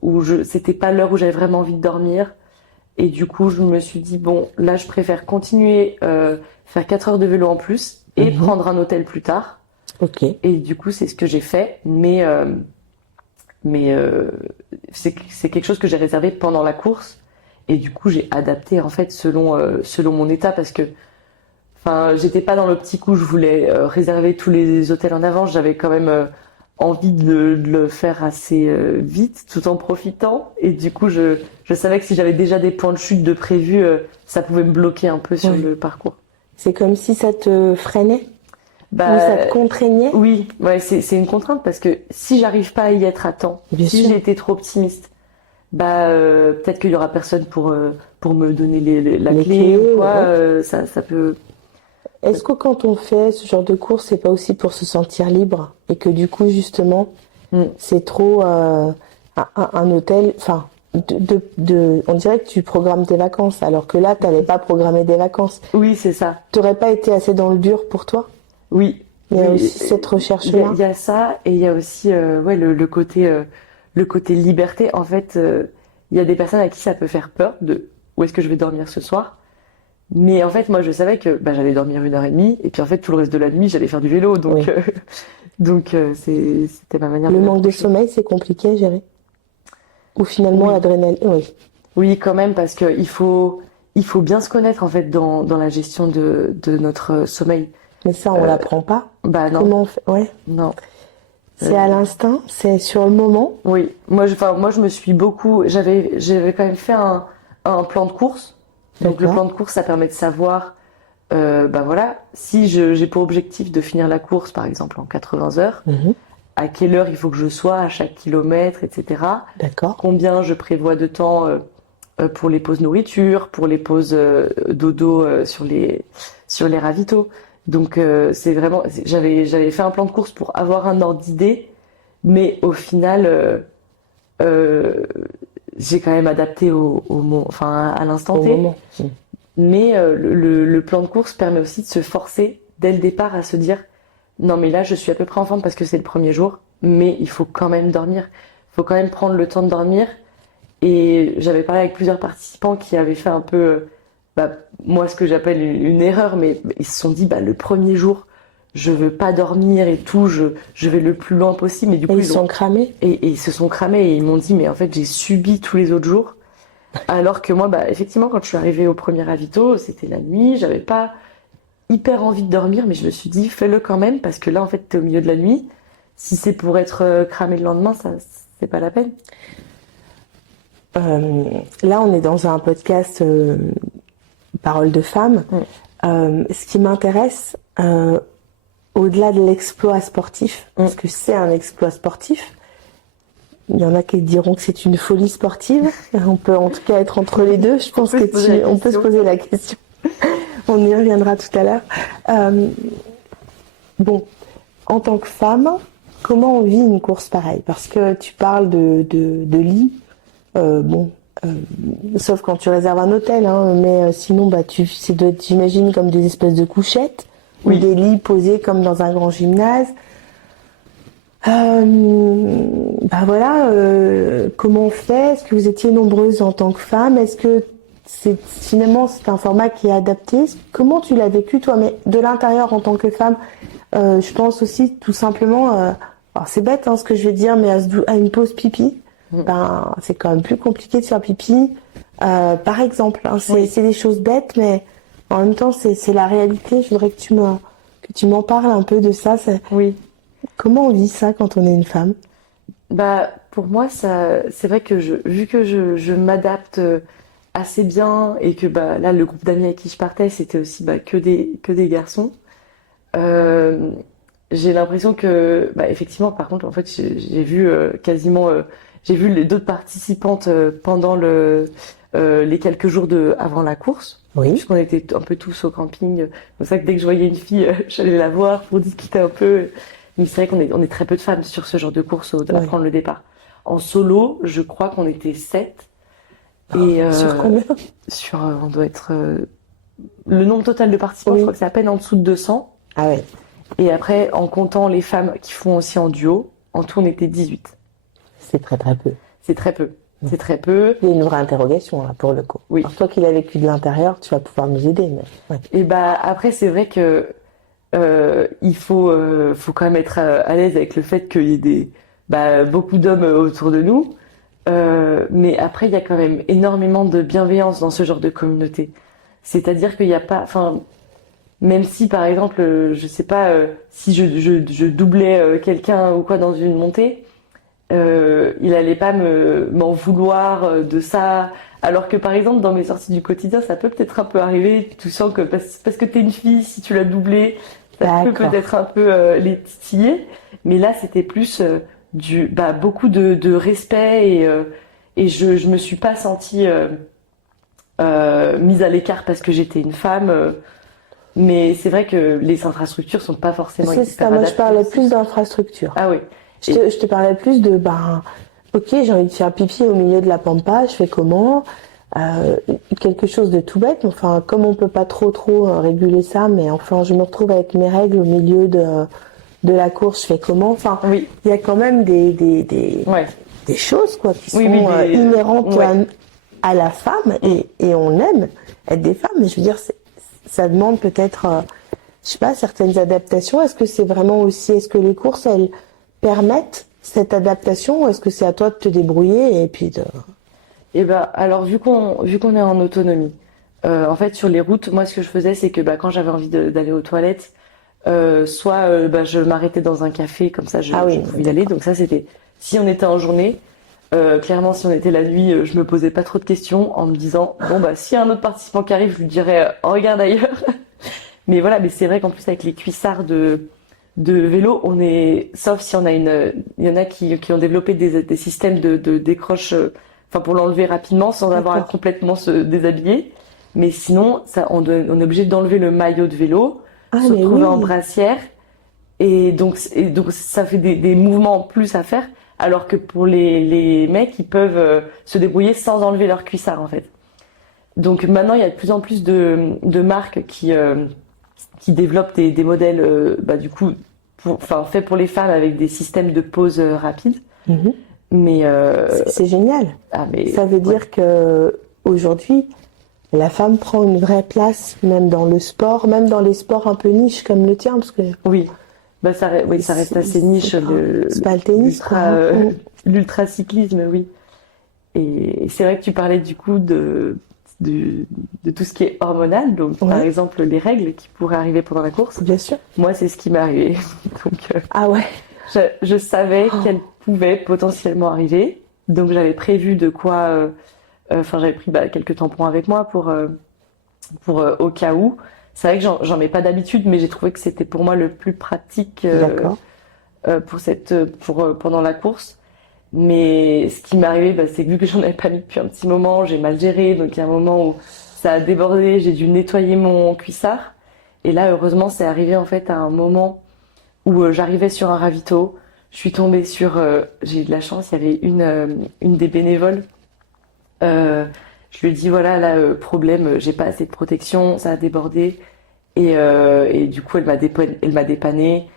où c'était pas l'heure où j'avais vraiment envie de dormir. Et du coup, je me suis dit, bon, là, je préfère continuer, faire 4 heures de vélo en plus et prendre un hôtel plus tard. Ok. Et du coup, c'est ce que j'ai fait. Mais c'est quelque chose que j'ai réservé pendant la course. Et du coup, j'ai adapté en fait selon mon état, parce que j'étais pas dans l'optique où je voulais réserver tous les hôtels en avance. J'avais quand même envie de le faire assez vite, tout en profitant. Et du coup, je savais que si j'avais déjà des points de chute de prévu, ça pouvait me bloquer un peu sur le parcours. C'est comme si ça te freinait? Ou ça te contraignait? Oui, ouais, c'est une contrainte, parce que si j'arrive pas à y être à temps, si j'étais trop optimiste, peut-être qu'il y aura personne pour me donner la clé ou quoi. Ça peut. Est-ce que quand on fait ce genre de course, c'est pas aussi pour se sentir libre et que du coup justement c'est trop un hôtel, on dirait que tu programmes tes vacances alors que là t'avais pas programmé des vacances. Oui, c'est ça. T'aurais pas été assez dans le dur pour toi? Oui. Il y a aussi cette recherche-là. Il y a ça, et il y a aussi le côté liberté. En fait, il y a des personnes à qui ça peut faire peur de où est-ce que je vais dormir ce soir. Mais en fait, moi, je savais que j'allais dormir 1h30, et puis en fait, tout le reste de la nuit, j'allais faire du vélo. Donc, c'était ma manière. Le manque de sommeil, c'est compliqué à gérer? Ou finalement, l'adrénaline? Oui. Oui, quand même, parce que il faut bien se connaître en fait dans la gestion de notre sommeil. Mais ça, on l'apprend pas. Non. Comment on fait? Ouais. Non. C'est à l'instinct, c'est sur le moment. Oui. Moi, je me suis beaucoup. J'avais quand même fait un plan de course. Donc le plan de course, ça permet de savoir, si j'ai pour objectif de finir la course, par exemple en 80 heures, à quelle heure il faut que je sois à chaque kilomètre, etc. D'accord. Combien je prévois de temps pour les pauses nourriture, pour les pauses dodo sur les ravitaux. Donc c'est vraiment, j'avais fait un plan de course pour avoir un ordre d'idée, mais au final, j'ai quand même adapté à l'instant T. Mais le plan de course permet aussi de se forcer dès le départ à se dire non, mais là je suis à peu près en forme parce que c'est le premier jour, mais il faut quand même dormir. Il faut quand même prendre le temps de dormir. Et j'avais parlé avec plusieurs participants qui avaient fait un peu, moi, ce que j'appelle une erreur, mais ils se sont dit, le premier jour, je veux pas dormir et tout, je vais le plus loin possible. Mais du coup, ils sont cramés. Et ils se sont cramés et ils m'ont dit, mais en fait, j'ai subi tous les autres jours. Alors que moi, effectivement, quand je suis arrivée au premier ravito, c'était la nuit, j'avais pas hyper envie de dormir, mais je me suis dit, fais-le quand même, parce que là, en fait, t'es au milieu de la nuit. Si c'est pour être cramé le lendemain, ça, c'est pas la peine. Là, on est dans un podcast Parole de femme. Ce qui m'intéresse, au-delà de l'exploit sportif, parce que c'est un exploit sportif, il y en a qui diront que c'est une folie sportive. On peut en tout cas être entre les deux. Je pense on peut se poser la question. On y reviendra tout à l'heure. Bon, en tant que femme, comment on vit une course pareille? Parce que tu parles de lit. Sauf quand tu réserves un hôtel, hein, mais sinon, j'imagine comme des espèces de couchettes, ou des lits posés comme dans un grand gymnase. Comment on fait? Est-ce que vous étiez nombreuses en tant que femme? Est-ce que finalement c'est un format qui est adapté? Comment tu l'as vécu toi, mais de l'intérieur en tant que femme? Je pense aussi tout simplement, alors c'est bête ce que je vais dire, mais à une pause pipi, c'est quand même plus compliqué de faire pipi, par exemple. C'est des choses bêtes, mais en même temps c'est la réalité. Je voudrais que tu m'en parles un peu de ça. Oui. Comment on vit ça quand on est une femme? Pour moi, c'est vrai que vu que je m'adapte assez bien et que là, le groupe d'amis avec qui je partais, c'était aussi que des garçons. J'ai l'impression que, effectivement, par contre, en fait, j'ai vu j'ai vu les d'autres participantes pendant les quelques jours avant la course. Oui. Puisqu'on était un peu tous au camping. C'est pour ça que dès que je voyais une fille, j'allais la voir pour discuter un peu. Mais c'est vrai qu'on est très peu de femmes sur ce genre de course à prendre le départ. En solo, je crois qu'on était 7. Et, sur combien? On doit être... le nombre total de participants, je crois que c'est à peine en dessous de 200. Ah ouais. Et après, en comptant les femmes qui font aussi en duo, en tout, on était 18. C'est très très peu. C'est très peu. C'est très peu. Il y a une vraie interrogation là pour le coup. Oui. Alors, toi qui l'as vécu de l'intérieur, tu vas pouvoir nous aider. Mais... Et après, c'est vrai que il faut quand même être à l'aise avec le fait qu'il y ait beaucoup d'hommes autour de nous. Mais après, il y a quand même énormément de bienveillance dans ce genre de communauté. C'est-à-dire qu'il n'y a pas, même si par exemple, je sais pas, si je doublais quelqu'un ou quoi dans une montée, il allait pas m'en vouloir de ça. Alors que par exemple, dans mes sorties du quotidien, ça peut peut-être un peu arriver. Tu sens que parce que t'es une fille, si tu l'as doublé, ça peut peut-être un peu les titiller. Mais là, c'était plus beaucoup de respect et je me suis pas sentie mise à l'écart parce que j'étais une femme. Mais c'est vrai que les infrastructures sont pas forcément hyper adaptées. Moi, je parlais plus d'infrastructures. Ah oui. Je te parlais plus de ok, j'ai envie de faire pipi au milieu de la pampa, je fais comment? Quelque chose de tout bête, enfin, comme on peut pas trop réguler ça, mais enfin, je me retrouve avec mes règles au milieu de la course, je fais comment? Enfin, il y a quand même des choses, quoi, qui sont inhérentes à la femme, et on aime être des femmes, mais je veux dire, ça demande peut-être, je sais pas, certaines adaptations. Est-ce que c'est vraiment aussi, est-ce que les courses, elles permettent cette adaptation, ou est-ce que c'est à toi de te débrouiller et puis de... Alors vu qu'on est en autonomie, en fait sur les routes, moi ce que je faisais c'est que quand j'avais envie d'aller aux toilettes, je m'arrêtais dans un café comme ça, je pouvais y aller. Donc ça c'était si on était en journée. Clairement, si on était la nuit, je me posais pas trop de questions en me disant s'il y a un autre participant qui arrive, je lui dirais regarde ailleurs. Mais voilà, mais c'est vrai qu'en plus avec les cuissards de vélo, sauf si il y en a qui ont développé des systèmes de décroche, pour l'enlever rapidement sans avoir à complètement se déshabiller. Mais sinon, on est obligé d'enlever le maillot de vélo, se retrouver en brassière, et donc ça fait des mouvements en plus à faire. Alors que pour les mecs, ils peuvent se débrouiller sans enlever leur cuissard, en fait. Donc maintenant, il y a de plus en plus de marques qui développent des modèles, du coup, fait pour les femmes avec des systèmes de pause rapides. Mhm. Mais C'est génial. mais Ça veut dire que aujourd'hui, la femme prend une vraie place, même dans le sport, même dans les sports un peu niches comme le tien, parce que oui, ça reste assez niche c'est pas le tennis, quoi. Hein. l'ultracyclisme, oui. Et c'est vrai que tu parlais du coup de tout ce qui est hormonal, donc par Ouais. exemple les règles qui pourraient arriver pendant la course. Bien sûr. Moi, c'est ce qui m'est arrivé. Donc, Ah ouais. je savais qu'elles pouvaient potentiellement arriver. Donc, j'avais prévu de quoi. J'avais pris quelques tampons avec moi pour au cas où. C'est vrai que j'en mets pas d'habitude, mais j'ai trouvé que c'était pour moi le plus pratique D'accord. pendant la course. Mais ce qui m'est arrivé, c'est que vu que j'en avais pas mis depuis un petit moment, j'ai mal géré. Donc, il y a un moment où ça a débordé, j'ai dû nettoyer mon cuissard. Et là, heureusement, c'est arrivé en fait à un moment où j'arrivais sur un ravito. Je suis tombée j'ai eu de la chance, il y avait une des bénévoles. Je lui ai dit voilà, là, problème, j'ai pas assez de protection, ça a débordé. Et du coup, elle m'a dépanné.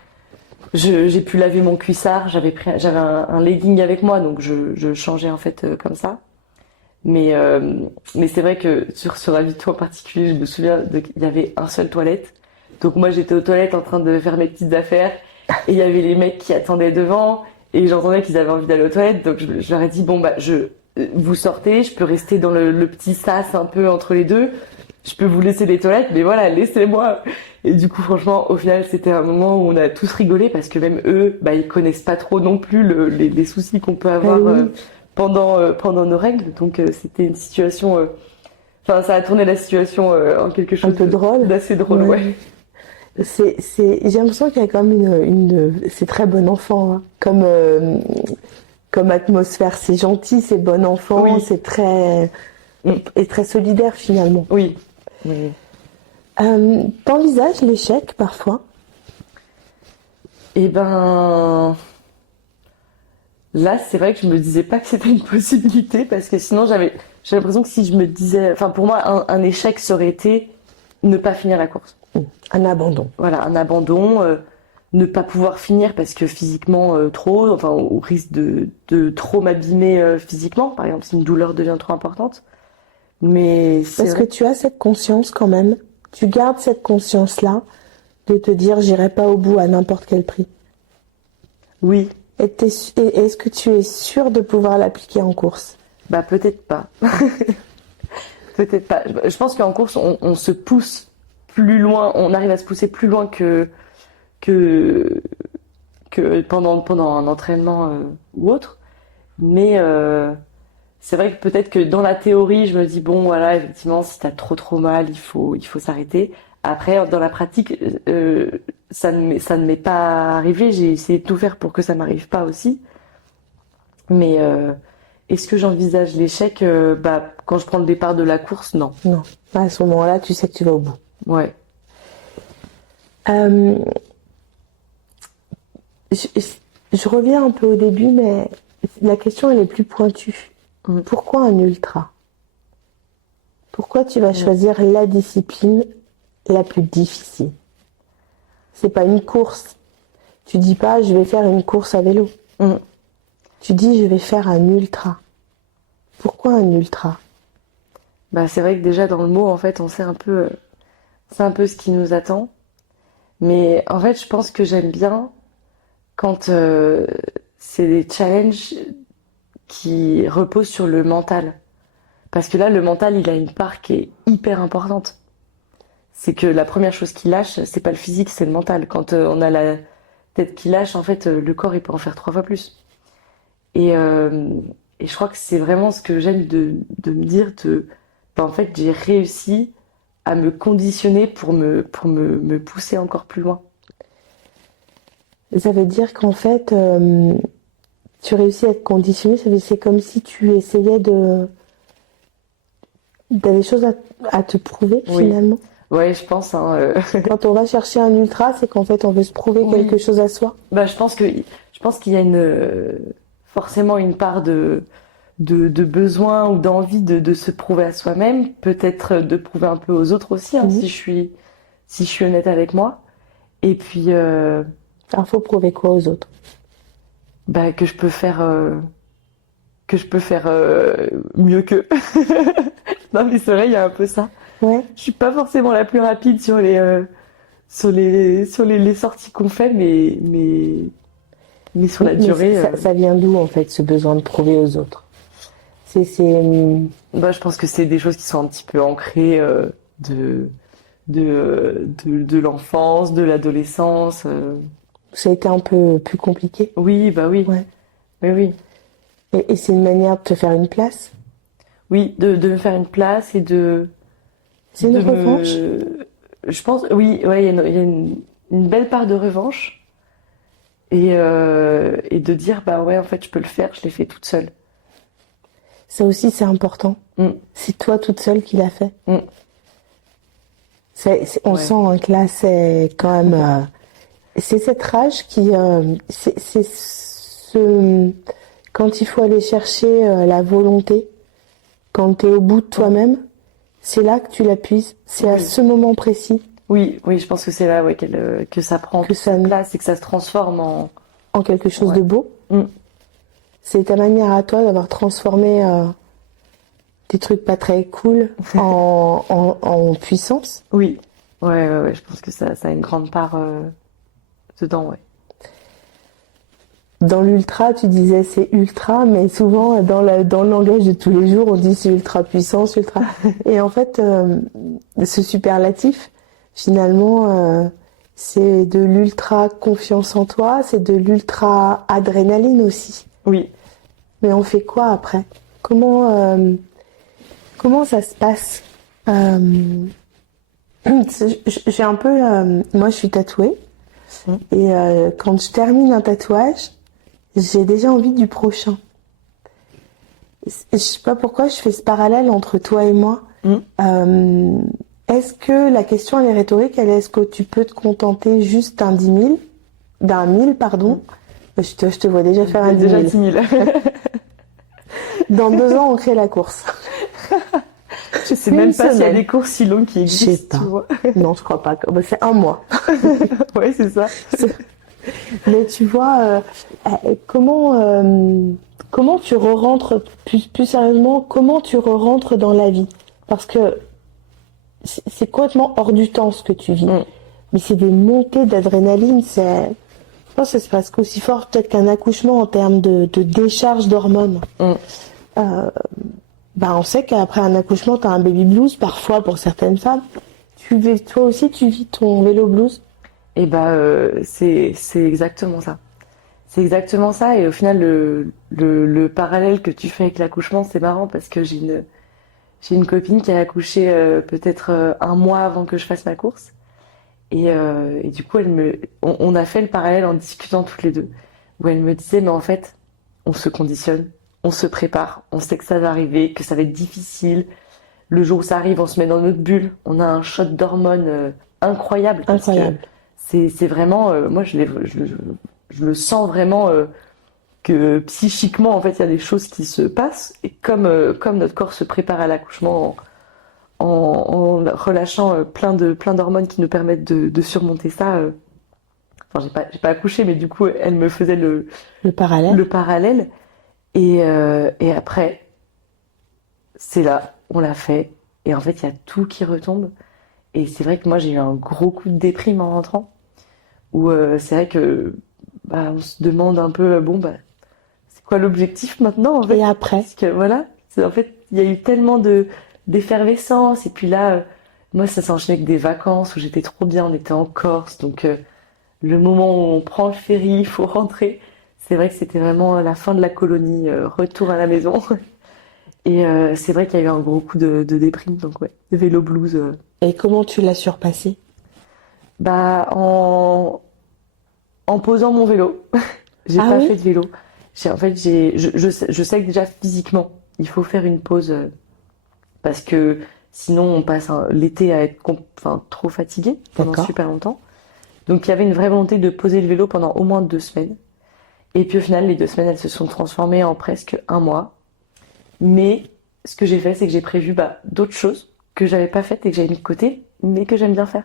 J'ai pu laver mon cuissard, j'avais un legging avec moi, donc je changeais en fait comme ça. Mais, mais c'est vrai que sur ce ravito en particulier, je me souviens qu'il y avait un seul toilette. Donc moi, j'étais aux toilettes en train de faire mes petites affaires. Et il y avait les mecs qui attendaient devant. Et j'entendais qu'ils avaient envie d'aller aux toilettes. Donc je leur ai dit, bon, vous sortez, je peux rester dans le petit sas un peu entre les deux. Je peux vous laisser les toilettes, mais voilà, laissez-moi. Et du coup, franchement, au final, c'était un moment où on a tous rigolé parce que même eux, ils connaissent pas trop non plus les soucis qu'on peut avoir Oui. pendant nos règles. Donc c'était une situation. Ça a tourné la situation en quelque chose Un peu drôle. d'assez drôle, ouais. J'ai l'impression qu'il y a quand même c'est très bon enfant, hein. Comme atmosphère, c'est gentil, c'est bon enfant, Oui. c'est très, et très solidaire finalement. Oui. Oui. T'envisages l'échec parfois? Eh ben, là, c'est vrai que je me disais pas que c'était une possibilité parce que sinon j'ai l'impression que si je me disais, pour moi, un échec ça aurait été ne pas finir la course. Un abandon. Voilà, un abandon, ne pas pouvoir finir parce que physiquement au risque de trop m'abîmer physiquement, par exemple, si une douleur devient trop importante. Mais c'est Parce que vrai. tu as cette conscience quand même, tu gardes cette conscience-là de te dire j'irai pas au bout à n'importe quel prix. Oui, Est-ce que tu es sûr de pouvoir l'appliquer en course? peut-être pas. Peut-être pas. Je pense qu'en course, on se pousse plus loin, on arrive à se pousser plus loin que, que pendant un entraînement ou autre. Mais c'est vrai que peut-être que dans la théorie, je me dis, bon, voilà, effectivement, si t'as trop mal, il faut s'arrêter. Après, dans la pratique, ça ne m'est pas arrivé. J'ai essayé de tout faire pour que ça m'arrive pas aussi. Mais est-ce que j'envisage l'échec quand je prends le départ de la course? Non. Non. À ce moment-là, tu sais que tu vas au bout. Ouais. Euh, je, je reviens un peu au début, mais la question elle est plus pointue. Pourquoi un ultra? Pourquoi tu vas choisir la discipline la plus difficile? C'est pas une course. Tu dis pas je vais faire une course à vélo. Mm. Tu dis je vais faire un ultra. Pourquoi un ultra? C'est vrai que déjà dans le mot, en fait, c'est un peu ce qui nous attend. Mais en fait, je pense que j'aime bien quand c'est des challenges qui reposent sur le mental. Parce que là, le mental, il a une part qui est hyper importante. C'est que la première chose qui lâche, c'est pas le physique, c'est le mental. Quand on a la tête qui lâche, en fait, le corps, il peut en faire 3 fois plus. Et je crois que c'est vraiment ce que j'aime de me dire en fait, j'ai réussi à me conditionner pour me pousser encore plus loin. Ça veut dire qu'en fait, tu réussis à te conditionner. C'est comme si tu essayais d'avoir des choses à te prouver Oui. finalement. Ouais, je pense. Quand on va chercher un ultra, c'est qu'en fait, on veut se prouver Oui. quelque chose à soi. Je pense qu'il y a forcément une part de besoin ou d'envie de se prouver à soi-même, peut-être de prouver un peu aux autres aussi, Mhm. si je suis honnête avec moi. Et puis Alors, faut prouver quoi aux autres? Bah, que je peux faire mieux qu'eux. Non, mais c'est vrai, il y a un peu ça. Ouais. Je suis pas forcément la plus rapide sur les sorties qu'on fait, mais sur la Mais durée, ça vient d'où, en fait, ce besoin de prouver aux autres? C'est. bah, je pense que c'est des choses qui sont un petit peu ancrées de l'enfance, de l'adolescence. Ça a été un peu plus compliqué. Oui, bah oui, Ouais. oui, oui. Et c'est une manière de te faire une place? Oui, de me faire une place et C'est une de revanche? je pense, oui, ouais, il y a une belle part de revanche et de dire, bah ouais, en fait, je peux le faire, je l'ai fait toute seule. Ça aussi, c'est important. Mm, C'est toi toute seule qui l'as fait. mm, On ouais. sent hein, que là, c'est quand même. C'est cette rage qui. C'est quand il faut aller chercher la volonté, quand tu es au bout de toi-même, c'est là que tu la puises. C'est à Oui. ce moment précis Oui, oui, je pense que c'est là, ouais, que ça prend que toute sa ça place et que ça se transforme en, en quelque chose ouais. de beau. Mm, C'est ta manière à toi d'avoir transformé des trucs pas très cool en puissance. oui, ouais, ouais, ouais, je pense que ça a une grande part dedans, ouais. Dans l'ultra, tu disais c'est ultra, mais souvent dans le langage de tous les jours, on dit c'est ultra puissance, ultra. Et en fait, ce superlatif, finalement, c'est de l'ultra confiance en toi, c'est de l'ultra adrénaline aussi. Oui, Mais on fait quoi après? Comment ça se passe? J'ai un peu, moi je suis tatouée mm, et quand je termine un tatouage, j'ai déjà envie du prochain. Je sais pas pourquoi je fais ce parallèle entre toi et moi. mm. Est-ce que la question elle est rhétorique? Est-ce que tu peux te contenter juste d'un 1000 pardon? Je te vois déjà faire un 10 Déjà 000. 10 000. Dans 2 ans, on crée la course. Je sais Une même pas s'il y a semaine. des cours si longs qui Je sais existent, pas. tu vois. Non, je crois pas. Bah, c'est un mois. Ouais, c'est ça. Mais tu vois, comment tu re-rentres, plus sérieusement, comment tu re-rentres dans la vie? Parce que c'est complètement hors du temps ce que tu vis. Mm. Mais c'est des montées d'adrénaline, je pense que c'est presque aussi fort peut-être qu'un accouchement en termes de décharge d'hormones. Mm. Bah, on sait qu'après un accouchement, tu as un baby blues, parfois pour certaines femmes. Toi aussi, tu vis ton vélo blues? Et bah, c'est exactement ça. C'est exactement ça. Et au final, le parallèle que tu fais avec l'accouchement, c'est marrant parce que j'ai une copine qui a accouché peut-être un mois avant que je fasse ma course. Et du coup, on a fait le parallèle en discutant toutes les deux, où elle me disait, mais en fait, on se conditionne, on se prépare, on sait que ça va arriver, que ça va être difficile. Le jour où ça arrive, on se met dans notre bulle, on a un shot d'hormones incroyable, parce que Incroyable. c'est vraiment, moi je le sens vraiment que psychiquement, en fait, il y a des choses qui se passent, et comme notre corps se prépare à l'accouchement en relâchant plein d'hormones qui nous permettent de surmonter ça. Enfin, j'ai pas accouché, mais du coup, elle me faisait Le parallèle. le parallèle. Et après, c'est là, on l'a fait. Et en fait, il y a tout qui retombe. Et c'est vrai que moi, j'ai eu un gros coup de déprime en rentrant. Où c'est vrai que bah, on se demande un peu, bon, bah, c'est quoi l'objectif maintenant, en fait? Et après, Parce que voilà, en fait, il y a eu tellement d'effervescence. Et puis là, moi, ça s'est enchaîné avec des vacances où j'étais trop bien. On était en Corse. Donc, le moment où on prend le ferry, il faut rentrer. C'est vrai que c'était vraiment la fin de la colonie, retour à la maison. Et c'est vrai qu'il y a eu un gros coup de déprime. Donc, ouais, de vélo blues. et comment tu l'as surpassé? Bah, en posant mon vélo. J'ai Ah pas oui? fait de vélo. En fait, je sais que déjà physiquement, il faut faire une pause parce que sinon on passe l'été à être enfin, trop fatigué pendant D'accord. super longtemps. Donc il y avait une vraie volonté de poser le vélo pendant au moins 2 semaines. Et puis au final, les 2 semaines, elles se sont transformées en presque un mois. Mais ce que j'ai fait, c'est que j'ai prévu bah, d'autres choses que j'avais pas faites et que j'avais mis de côté, mais que j'aime bien faire.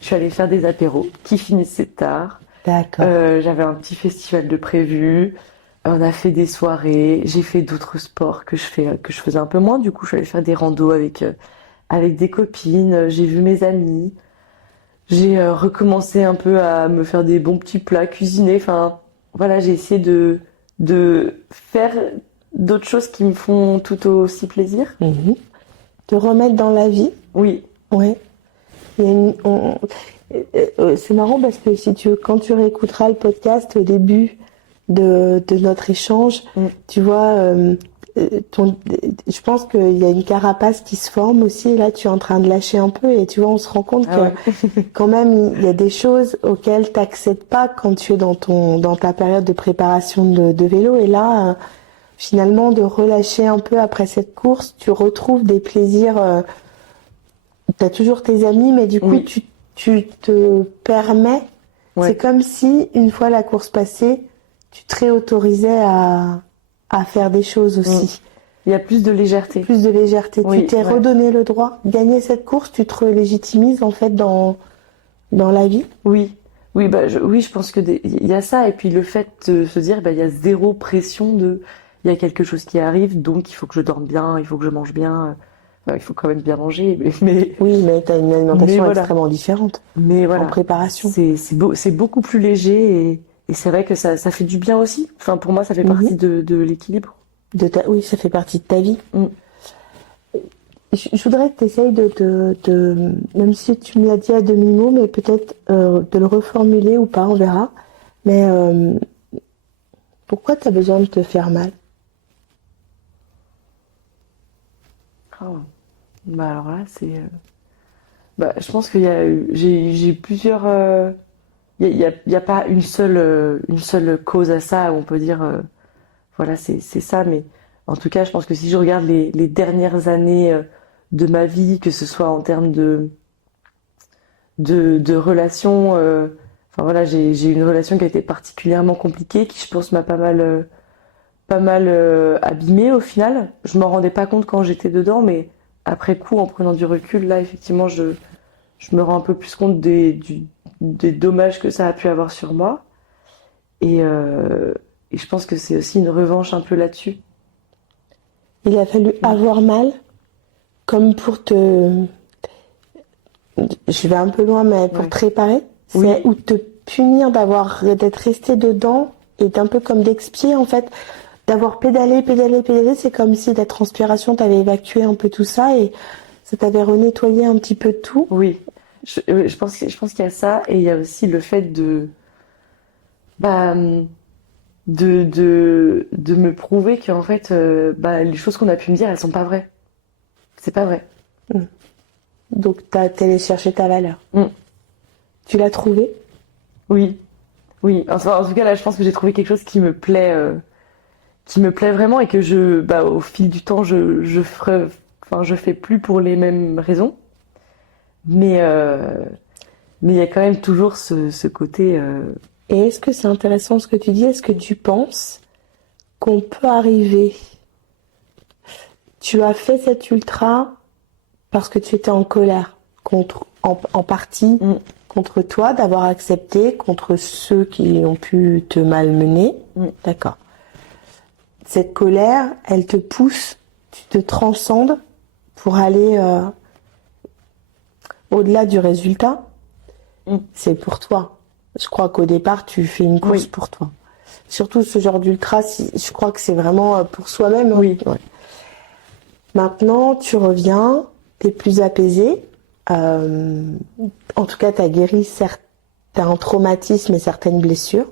Je suis allée faire des apéros qui finissaient tard. D'accord. J'avais un petit festival de prévu. On a fait des soirées. J'ai fait d'autres sports que je faisais un peu moins. Du coup, je suis allée faire des randos avec des copines. J'ai vu mes amis. J'ai recommencé un peu à me faire des bons petits plats, cuisiner. Enfin, voilà, j'ai essayé de faire d'autres choses qui me font tout aussi plaisir. Mhm. Te remettre dans la vie. Oui, Ouais. Il y a c'est marrant parce que si tu quand tu réécouteras le podcast au début de notre échange, Mm. tu vois, je pense qu'il y a une carapace qui se forme aussi. Et là, tu es en train de lâcher un peu et tu vois, on se rend compte ah ouais. que quand même, il y a des choses auxquelles tu n'accèdes pas quand tu es dans ta période de préparation de vélo. Et là, finalement, de relâcher un peu après cette course, tu retrouves des plaisirs. T'as toujours tes amis, mais du coup, Oui. tu te permets. Ouais. C'est comme si, une fois la course passée, tu te réautorisais à faire des choses aussi. Il y a plus de légèreté. Plus de légèreté. Oui, Tu t'es ouais. redonné le droit. Gagner cette course, tu te relégitimises, en fait, dans la vie. Oui, oui, oui, je pense que il y a ça et puis le fait de se dire, bah, il y a zéro pression il y a quelque chose qui arrive, donc il faut que je dorme bien, il faut que je mange bien. Enfin, il faut quand même bien manger, Oui, mais t'as une alimentation voilà. extrêmement différente Mais voilà, en préparation. c'est beaucoup plus léger et c'est vrai que ça fait du bien aussi. Enfin, pour moi, ça fait partie de l'équilibre. Oui, ça fait partie de ta vie. Mm. Je voudrais que tu essayes même si tu me l'as dit à demi-mot, mais peut-être de le reformuler ou pas, on verra. Mais pourquoi tu as besoin de te faire mal? Oh. Bah alors là, bah, je pense qu'il y a j'ai plusieurs. Il y a pas une seule cause à ça où on peut dire voilà c'est ça, mais en tout cas je pense que si je regarde les dernières années de ma vie, que ce soit en termes de relations, enfin voilà j'ai une relation qui a été particulièrement compliquée, qui je pense m'a pas mal abîmée au final. Je m'en rendais pas compte quand j'étais dedans, mais après coup en prenant du recul là effectivement je me rends un peu plus compte des dommages que ça a pu avoir sur moi. Et je pense que c'est aussi une revanche un peu là-dessus. Il a fallu avoir mal, comme pour te... Je vais un peu loin, mais pour Ouais. te réparer. Oui. C'est ou te punir d'être resté dedans et d'un peu comme d'expier, en fait. D'avoir pédalé, c'est comme si la transpiration t'avait évacué un peu tout ça et ça t'avait renettoyé un petit peu tout. Oui, je pense qu'il y a ça et il y a aussi le fait bah, de me prouver qu'en fait, bah, les choses qu'on a pu me dire, elles sont pas vraies. C'est pas vrai. Donc t'es allé chercher ta valeur. Mm. Tu l'as trouvée? Oui, oui. Enfin, en tout cas, là, je pense que j'ai trouvé quelque chose qui me plaît vraiment et que bah, au fil du temps, enfin, je fais plus pour les mêmes raisons. Mais il y a quand même toujours ce côté. Et est-ce que c'est intéressant ce que tu dis? Est-ce que tu penses qu'on peut arriver? Tu as fait cet ultra parce que tu étais en colère en partie Mm. contre toi d'avoir accepté, contre ceux qui ont pu te malmener. D'accord. Cette colère, elle te pousse, tu te transcendes pour aller au-delà du résultat. C'est pour toi. Je crois qu'au départ, tu fais une course pour toi. Surtout ce genre d'ultra, je crois que c'est vraiment pour soi-même. Oui. Ouais. Maintenant, tu reviens, t'es plus apaisé. En tout cas, t'as guéri certains traumatismes et certaines blessures.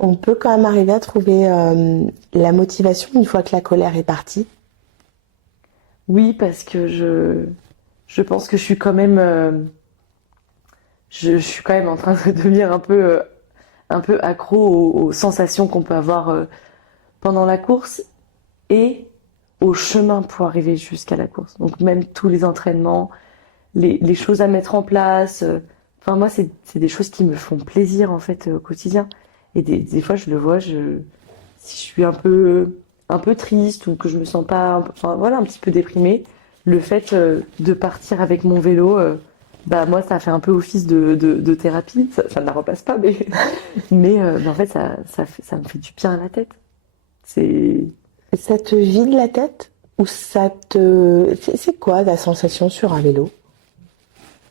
On peut quand même arriver à trouver la motivation une fois que la colère est partie. Oui, parce que je pense que je suis quand même, je suis quand même en train de devenir un peu accro aux sensations qu'on peut avoir pendant la course et au chemin pour arriver jusqu'à la course. Donc même tous les entraînements, les choses à mettre en place. Enfin moi, c'est des choses qui me font plaisir en fait au quotidien. Et des fois, je le vois, si je suis un peu triste ou que je me sens pas, enfin voilà, un petit peu déprimée, le fait de partir avec mon vélo, Bah moi ça fait un peu office de thérapie, ça ne la remplace pas mais en fait ça me fait du bien à la tête. C'est Et ça te vide la tête? Ou ça te... C'est quoi la sensation sur un vélo?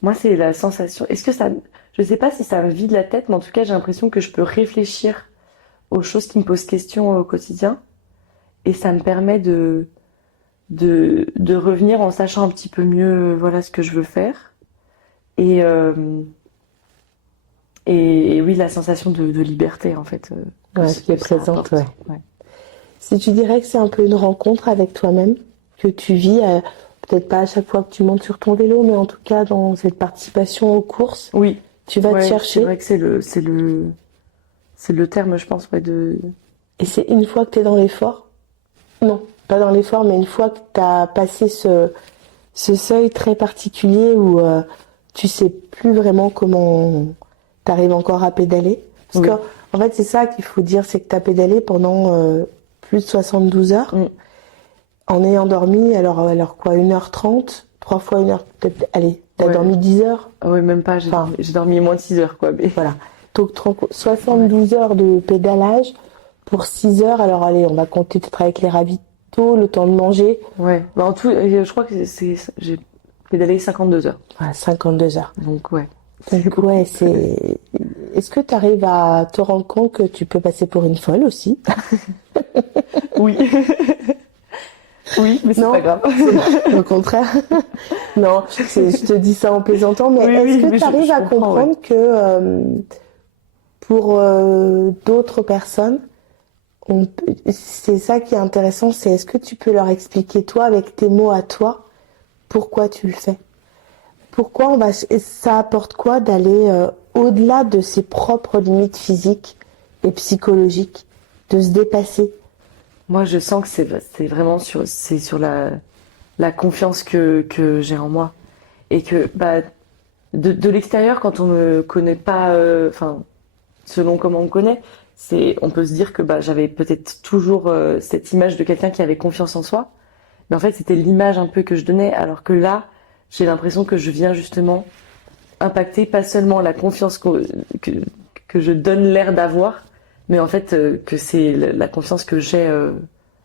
Moi c'est la sensation. Est-ce que ça je sais pas si ça me vide la tête, mais en tout cas j'ai l'impression que je peux réfléchir aux choses qui me posent question au quotidien et ça me permet de revenir en sachant un petit peu mieux voilà ce que je veux faire et et oui la sensation de liberté en fait Ouais, qui est ça présente, apporte. ouais. Ouais. Si tu dirais que c'est un peu une rencontre avec toi-même, que tu vis, peut-être pas à chaque fois que tu montes sur ton vélo, mais en tout cas dans cette participation aux courses, Oui, tu vas te ouais, c'est chercher. vrai que c'est le terme je pense ouais de Et c'est une fois que tu es dans l'effort, non, pas dans l'effort, mais une fois que tu as passé ce seuil très particulier où tu sais plus vraiment comment tu arrives encore à pédaler. Parce oui. qu'en fait, c'est ça qu'il faut dire, c'est que tu as pédalé pendant plus de 72 heures. Mm. En ayant dormi, alors quoi, 1h30, 3 fois 1 heure, peut-être, allez, t'as Ouais. dormi 10 heures. Ah ouais, même pas, j'ai dormi moins de 6 heures quoi mais Voilà. Donc 72 heures de pédalage pour 6 heures. Alors allez, on va compter peut-être avec les ravitaux, le temps de manger. ouais. Bah, en tout je crois que j'ai pédalé 52 heures. Voilà, 52 heures. Donc ouais. Donc ouais, c'est... Est-ce que tu arrives à te rendre compte que tu peux passer pour une folle aussi? Oui. Oui, mais c'est Non. pas grave. Au contraire. Non, je te dis ça en plaisantant, mais Oui, est-ce oui, que mais tu arrives je à comprends, comprendre que pour d'autres personnes, c'est ça qui est intéressant, c'est est-ce que tu peux leur expliquer toi, avec tes mots à toi, pourquoi tu le fais? Pourquoi ça apporte quoi d'aller au-delà de ses propres limites physiques et psychologiques, de se dépasser? Moi, je sens que c'est vraiment sur la confiance que j'ai en moi. Et que, bah, de l'extérieur, quand on me connaît pas, enfin, selon comment on me connaît, on peut se dire que, bah, j'avais peut-être toujours, cette image de quelqu'un qui avait confiance en soi. Mais en fait, c'était l'image un peu que je donnais, alors que là, j'ai l'impression que je viens justement impacter pas seulement la confiance que je donne l'air d'avoir, mais en fait, que c'est la confiance que j'ai,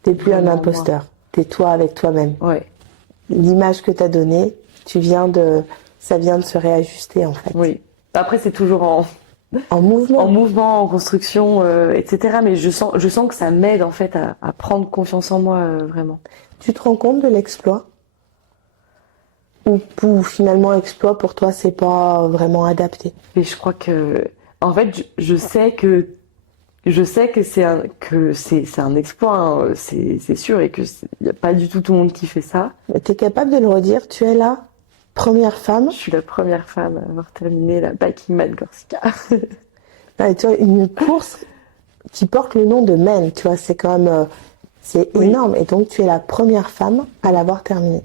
T'es plus un vraiment en imposteur, t'es toi avec toi-même. moi. Ouais. L'image que t'as donnée, ça vient de se réajuster en fait. Oui. Après, c'est toujours En mouvement. en mouvement, en construction, etc. Mais je sens que ça m'aide en fait à prendre confiance en moi, vraiment. Tu te rends compte de l'exploit? Ou finalement exploit pour toi c'est pas vraiment adapté? Et je crois que, en fait, je sais que c'est un exploit, hein, c'est sûr, et que il y a pas du tout le monde qui fait ça. T'es capable de le redire, tu es la première femme? Je suis la première femme à avoir terminé la Baki-Mat Gorska. Ah, et tu vois, une course qui porte le nom de Men, tu vois, c'est quand même, c'est Oui. énorme. Et donc, tu es la première femme à l'avoir terminée.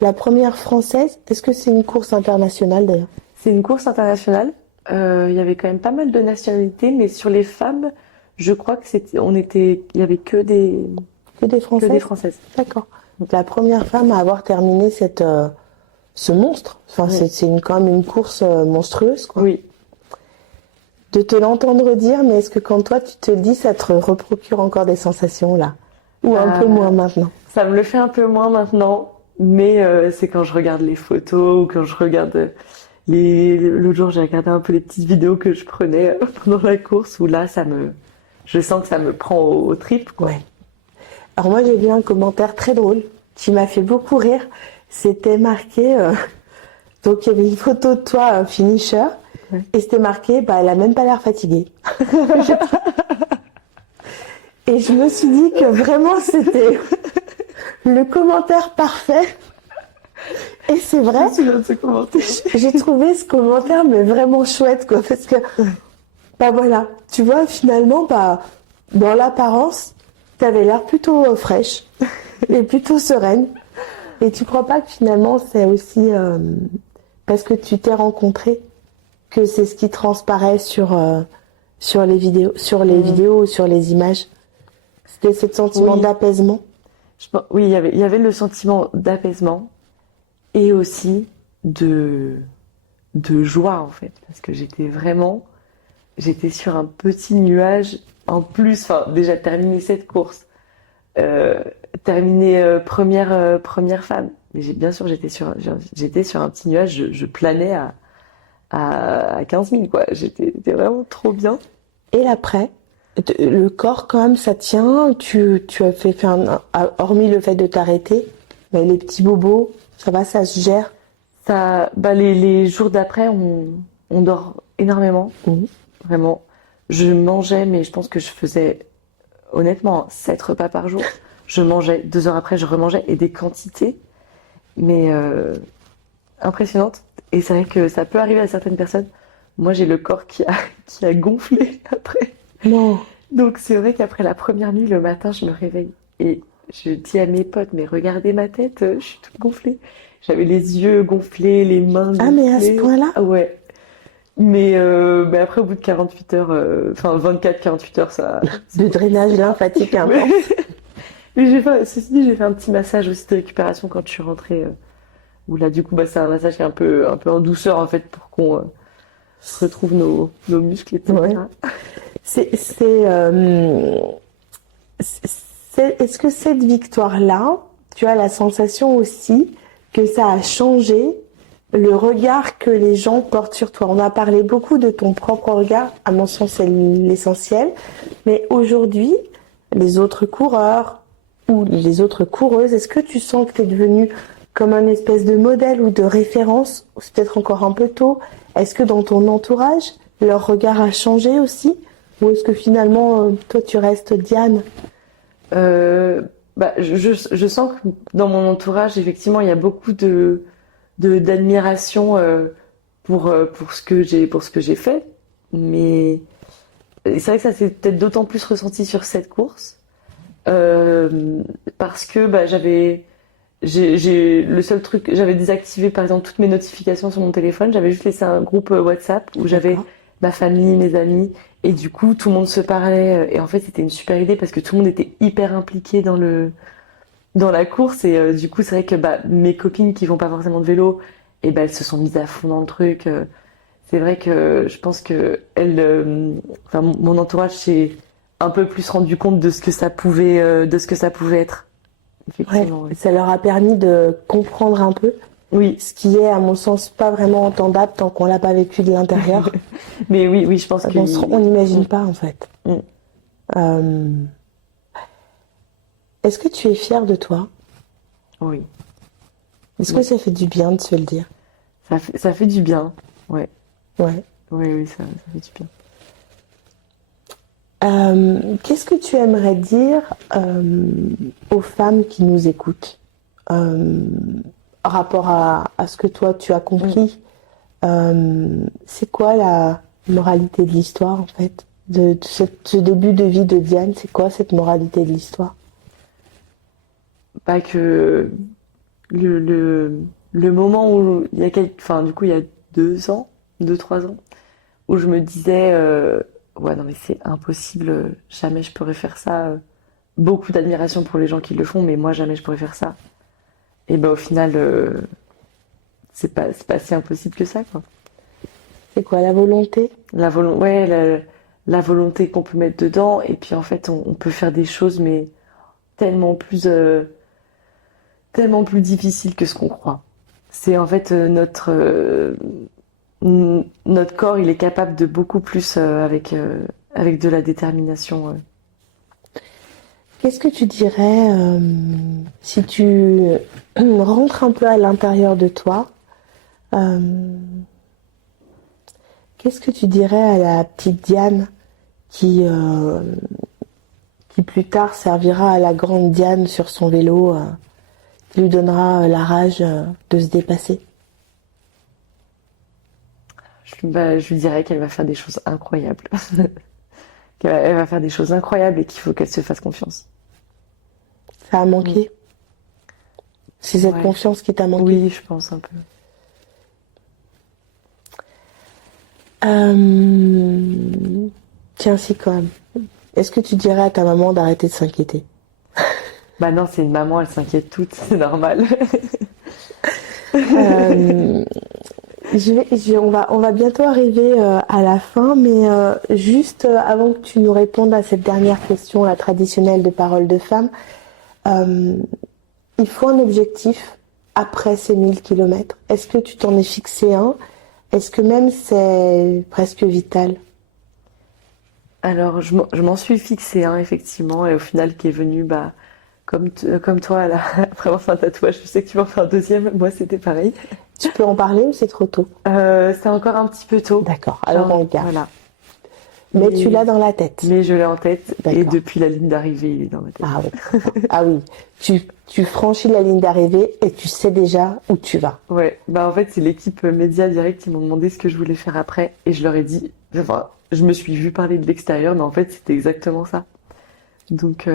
La première française, est-ce que c'est une course internationale d'ailleurs? C'est une course internationale. Il y avait quand même pas mal de nationalités, mais sur les femmes, je crois que il y avait que des Que des Françaises? Françaises. D'accord. Donc, la première femme à avoir terminé ce monstre. Enfin, Oui. c'est quand même une course monstrueuse, quoi. Oui. De te l'entendre dire, mais est-ce que quand toi tu te le dis, ça te reprocure encore des sensations là? Ou un peu moins maintenant? Ça me le fait un peu moins maintenant, mais c'est quand je regarde les photos ou quand je regarde l'autre jour, j'ai regardé un peu les petites vidéos que je prenais pendant la course où là, je sens que ça me prend aux tripes, quoi. Ouais. Alors moi j'ai vu un commentaire très drôle qui m'a fait beaucoup rire. C'était marqué, donc il y avait une photo de toi, un finisher, Ouais. et c'était marqué, bah elle a même pas l'air fatiguée. Et je me suis dit que vraiment c'était le commentaire parfait. Et c'est vrai, j'ai trouvé ce commentaire mais vraiment chouette quoi, parce que bah voilà, tu vois finalement bah dans l'apparence t'avais l'air plutôt fraîche et plutôt sereine. Et tu crois pas que finalement c'est aussi parce que tu t'es rencontrée que c'est ce qui transparaît sur les vidéos, ou sur les images. C'était ce sentiment Oui. d'apaisement. Oui, il y avait le sentiment d'apaisement et aussi de de joie en fait, parce que j'étais sur un petit nuage en plus, enfin déjà terminer cette course, terminer première femme. Mais bien sûr, j'étais sur un petit nuage, je planais à 15 000 quoi. C'était vraiment trop bien. Et l'après, le corps quand même, ça tient. Tu as fait hormis le fait de t'arrêter, mais les petits bobos, ça va, ça se gère. Ça, bah les jours d'après, on dort énormément, Mhm. vraiment. Je mangeais, mais je pense que je faisais honnêtement 7 repas par jour. Je mangeais, 2 heures après, je remangeais, et des quantités, mais impressionnantes. Et c'est vrai que ça peut arriver à certaines personnes. Moi, j'ai le corps qui a gonflé après. Non. Donc c'est vrai qu'après la première nuit, le matin, je me réveille et je dis à mes potes, mais regardez ma tête, je suis toute gonflée. J'avais les yeux gonflés, les mains Ah, mais à ce gonflées. point-là? Ah ouais. Mais après, au bout de 48 heures, enfin 24-48 heures, ça. De drainage lymphatique Mais, intense. mais ceci dit, j'ai fait un petit massage aussi de récupération quand je suis rentrée. Où là, du coup, bah, c'est un massage qui est un peu en douceur en fait pour qu'on retrouve nos muscles, etc. Ouais. Est-ce que cette victoire-là, tu as la sensation aussi que ça a changé le regard que les gens portent sur toi? On a parlé beaucoup de ton propre regard, à mon sens c'est l'essentiel, mais aujourd'hui, les autres coureurs ou les autres coureuses, est-ce que tu sens que tu es devenu comme un espèce de modèle ou de référence? Ou c'est peut-être encore un peu tôt. Est-ce que dans ton entourage, leur regard a changé aussi? Ou est-ce que finalement, toi, tu restes Diane? Bah, je sens que dans mon entourage, effectivement, il y a beaucoup d'admiration pour ce que j'ai fait. Mais c'est vrai que ça s'est peut-être d'autant plus ressenti sur cette course. Parce que bah, le seul truc, j'avais désactivé par exemple toutes mes notifications sur mon téléphone. J'avais juste laissé un groupe WhatsApp où j'avais D'accord. ma famille, mes amis, et du coup tout le monde se parlait. Et en fait, c'était une super idée parce que tout le monde était hyper impliqué dans la course. Et du coup, c'est vrai que bah, mes copines qui font pas forcément de vélo, et bah, elles se sont mises à fond dans le truc. C'est vrai que je pense que enfin, mon entourage s'est un peu plus rendu compte de ce que ça pouvait être. Ouais, Effectivement, oui. ça leur a permis de comprendre un peu, Oui, ce qui est, à mon sens, pas vraiment entendable tant qu'on l'a pas vécu de l'intérieur. mais oui, je pense que On n'imagine pas, en fait. Mm. Euh, Est-ce que tu es fière de toi? Oui, Est-ce que ça fait du bien de se le dire? ça fait du bien. Ouais, Ouais. oui, ça fait du bien. Qu'est-ce que tu aimerais dire aux femmes qui nous écoutent rapport à ce que toi tu as compris? C'est quoi la moralité de l'histoire en fait? De ce début de vie de Diane, c'est quoi cette moralité de l'histoire? Pas que le moment où il y a enfin du coup il y a 2 ans, 3 ans, où je me disais ouais non mais c'est impossible, jamais je pourrais faire ça. Beaucoup d'admiration pour les gens qui le font, mais moi jamais je pourrais faire ça. Et ben au final c'est pas si impossible que ça quoi. C'est quoi la volonté? Ouais, la volonté qu'on peut mettre dedans, et puis en fait on peut faire des choses mais tellement plus tellement plus difficiles que ce qu'on croit. C'est en fait notre corps, il est capable de beaucoup plus avec de la détermination. Qu'est-ce que tu dirais si tu rentres un peu à l'intérieur de toi? euh, Qu'est-ce que tu dirais à la petite Diane qui, euh, qui plus tard servira à la grande Diane sur son vélo, qui lui donnera la rage de se dépasser? Je lui dirais qu'elle va faire des choses incroyables. Elle va faire des choses incroyables et qu'il faut qu'elle se fasse confiance. Ça a manqué? C'est cette Ouais. confiance qui t'a manqué? Oui, je pense un peu. Tiens, si quand même. Est-ce que tu dirais à ta maman d'arrêter de s'inquiéter? Bah non, c'est une maman, elle s'inquiète toute, c'est normal. Euh, On va bientôt arriver à la fin, mais juste avant que tu nous répondes à cette dernière question, la traditionnelle de Parole de femme, il faut un objectif après ces 1000 kilomètres. Est-ce que tu t'en es fixé un? Est-ce que même c'est presque vital? Alors, je m'en suis fixé un, effectivement, et au final, qui est venu, comme toi, là, après avoir fait un tatouage, je sais que tu vas en faire un deuxième, moi, c'était pareil. Tu peux en parler ou c'est trop tôt? C'est encore un petit peu tôt. D'accord, alors on garde. Voilà. Mais tu l'as dans la tête. Mais je l'ai en tête, et D'accord. depuis la ligne d'arrivée, il est dans ma tête. Ah oui, ah oui. Tu franchis la ligne d'arrivée et tu sais déjà où tu vas. Ouais, en fait, c'est l'équipe Média Direct qui m'ont demandé ce que je voulais faire après, et je leur ai dit, enfin, je me suis vue parler de l'extérieur, mais en fait, c'était exactement ça. Donc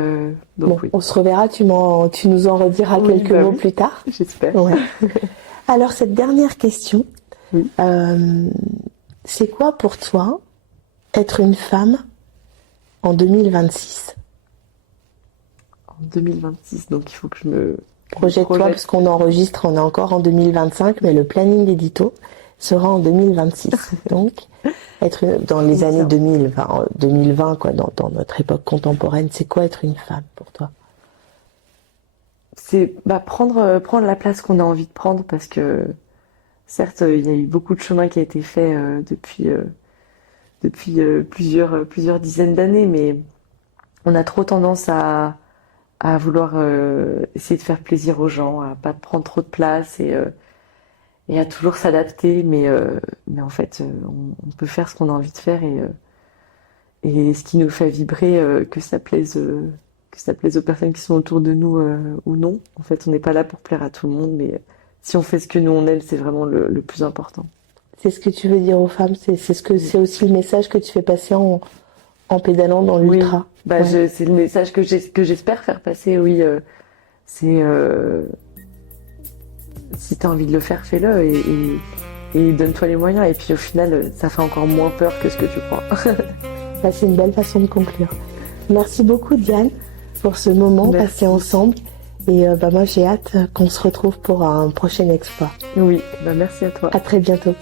Bon, oui. on se reverra, tu nous en rediras Oui, quelques mots plus tard. J'espère. Ouais. Alors, cette dernière question, Oui. c'est quoi pour toi être une femme en 2026? En 2026, donc il faut que je me Projette-toi, parce qu'on enregistre, on est encore en 2025, mais le planning édito sera en 2026. Donc, dans les années 2000, enfin 2020, quoi, dans notre époque contemporaine, c'est quoi être une femme pour toi? C'est prendre la place qu'on a envie de prendre, parce que certes, il y a eu beaucoup de chemin qui a été fait depuis plusieurs dizaines d'années, mais on a trop tendance à vouloir essayer de faire plaisir aux gens, à pas prendre trop de place et à toujours s'adapter, mais en fait, on peut faire ce qu'on a envie de faire, et ce qui nous fait vibrer, que ça plaise aux personnes qui sont autour de nous ou non. En fait, on n'est pas là pour plaire à tout le monde, mais si on fait ce que nous on aime, c'est vraiment le plus important. C'est ce que tu veux dire aux femmes, c'est aussi le message que tu fais passer en pédalant dans l'ultra. Oui, ouais. C'est le message que j'espère faire passer, oui. C'est si t'as envie de le faire, fais-le, et donne-toi les moyens. Et puis au final, ça fait encore moins peur que ce que tu crois. C'est une belle façon de conclure. Merci beaucoup, Diane, pour ce moment passé ensemble. Et moi, j'ai hâte qu'on se retrouve pour un prochain exploit. Oui, merci à toi. À très bientôt.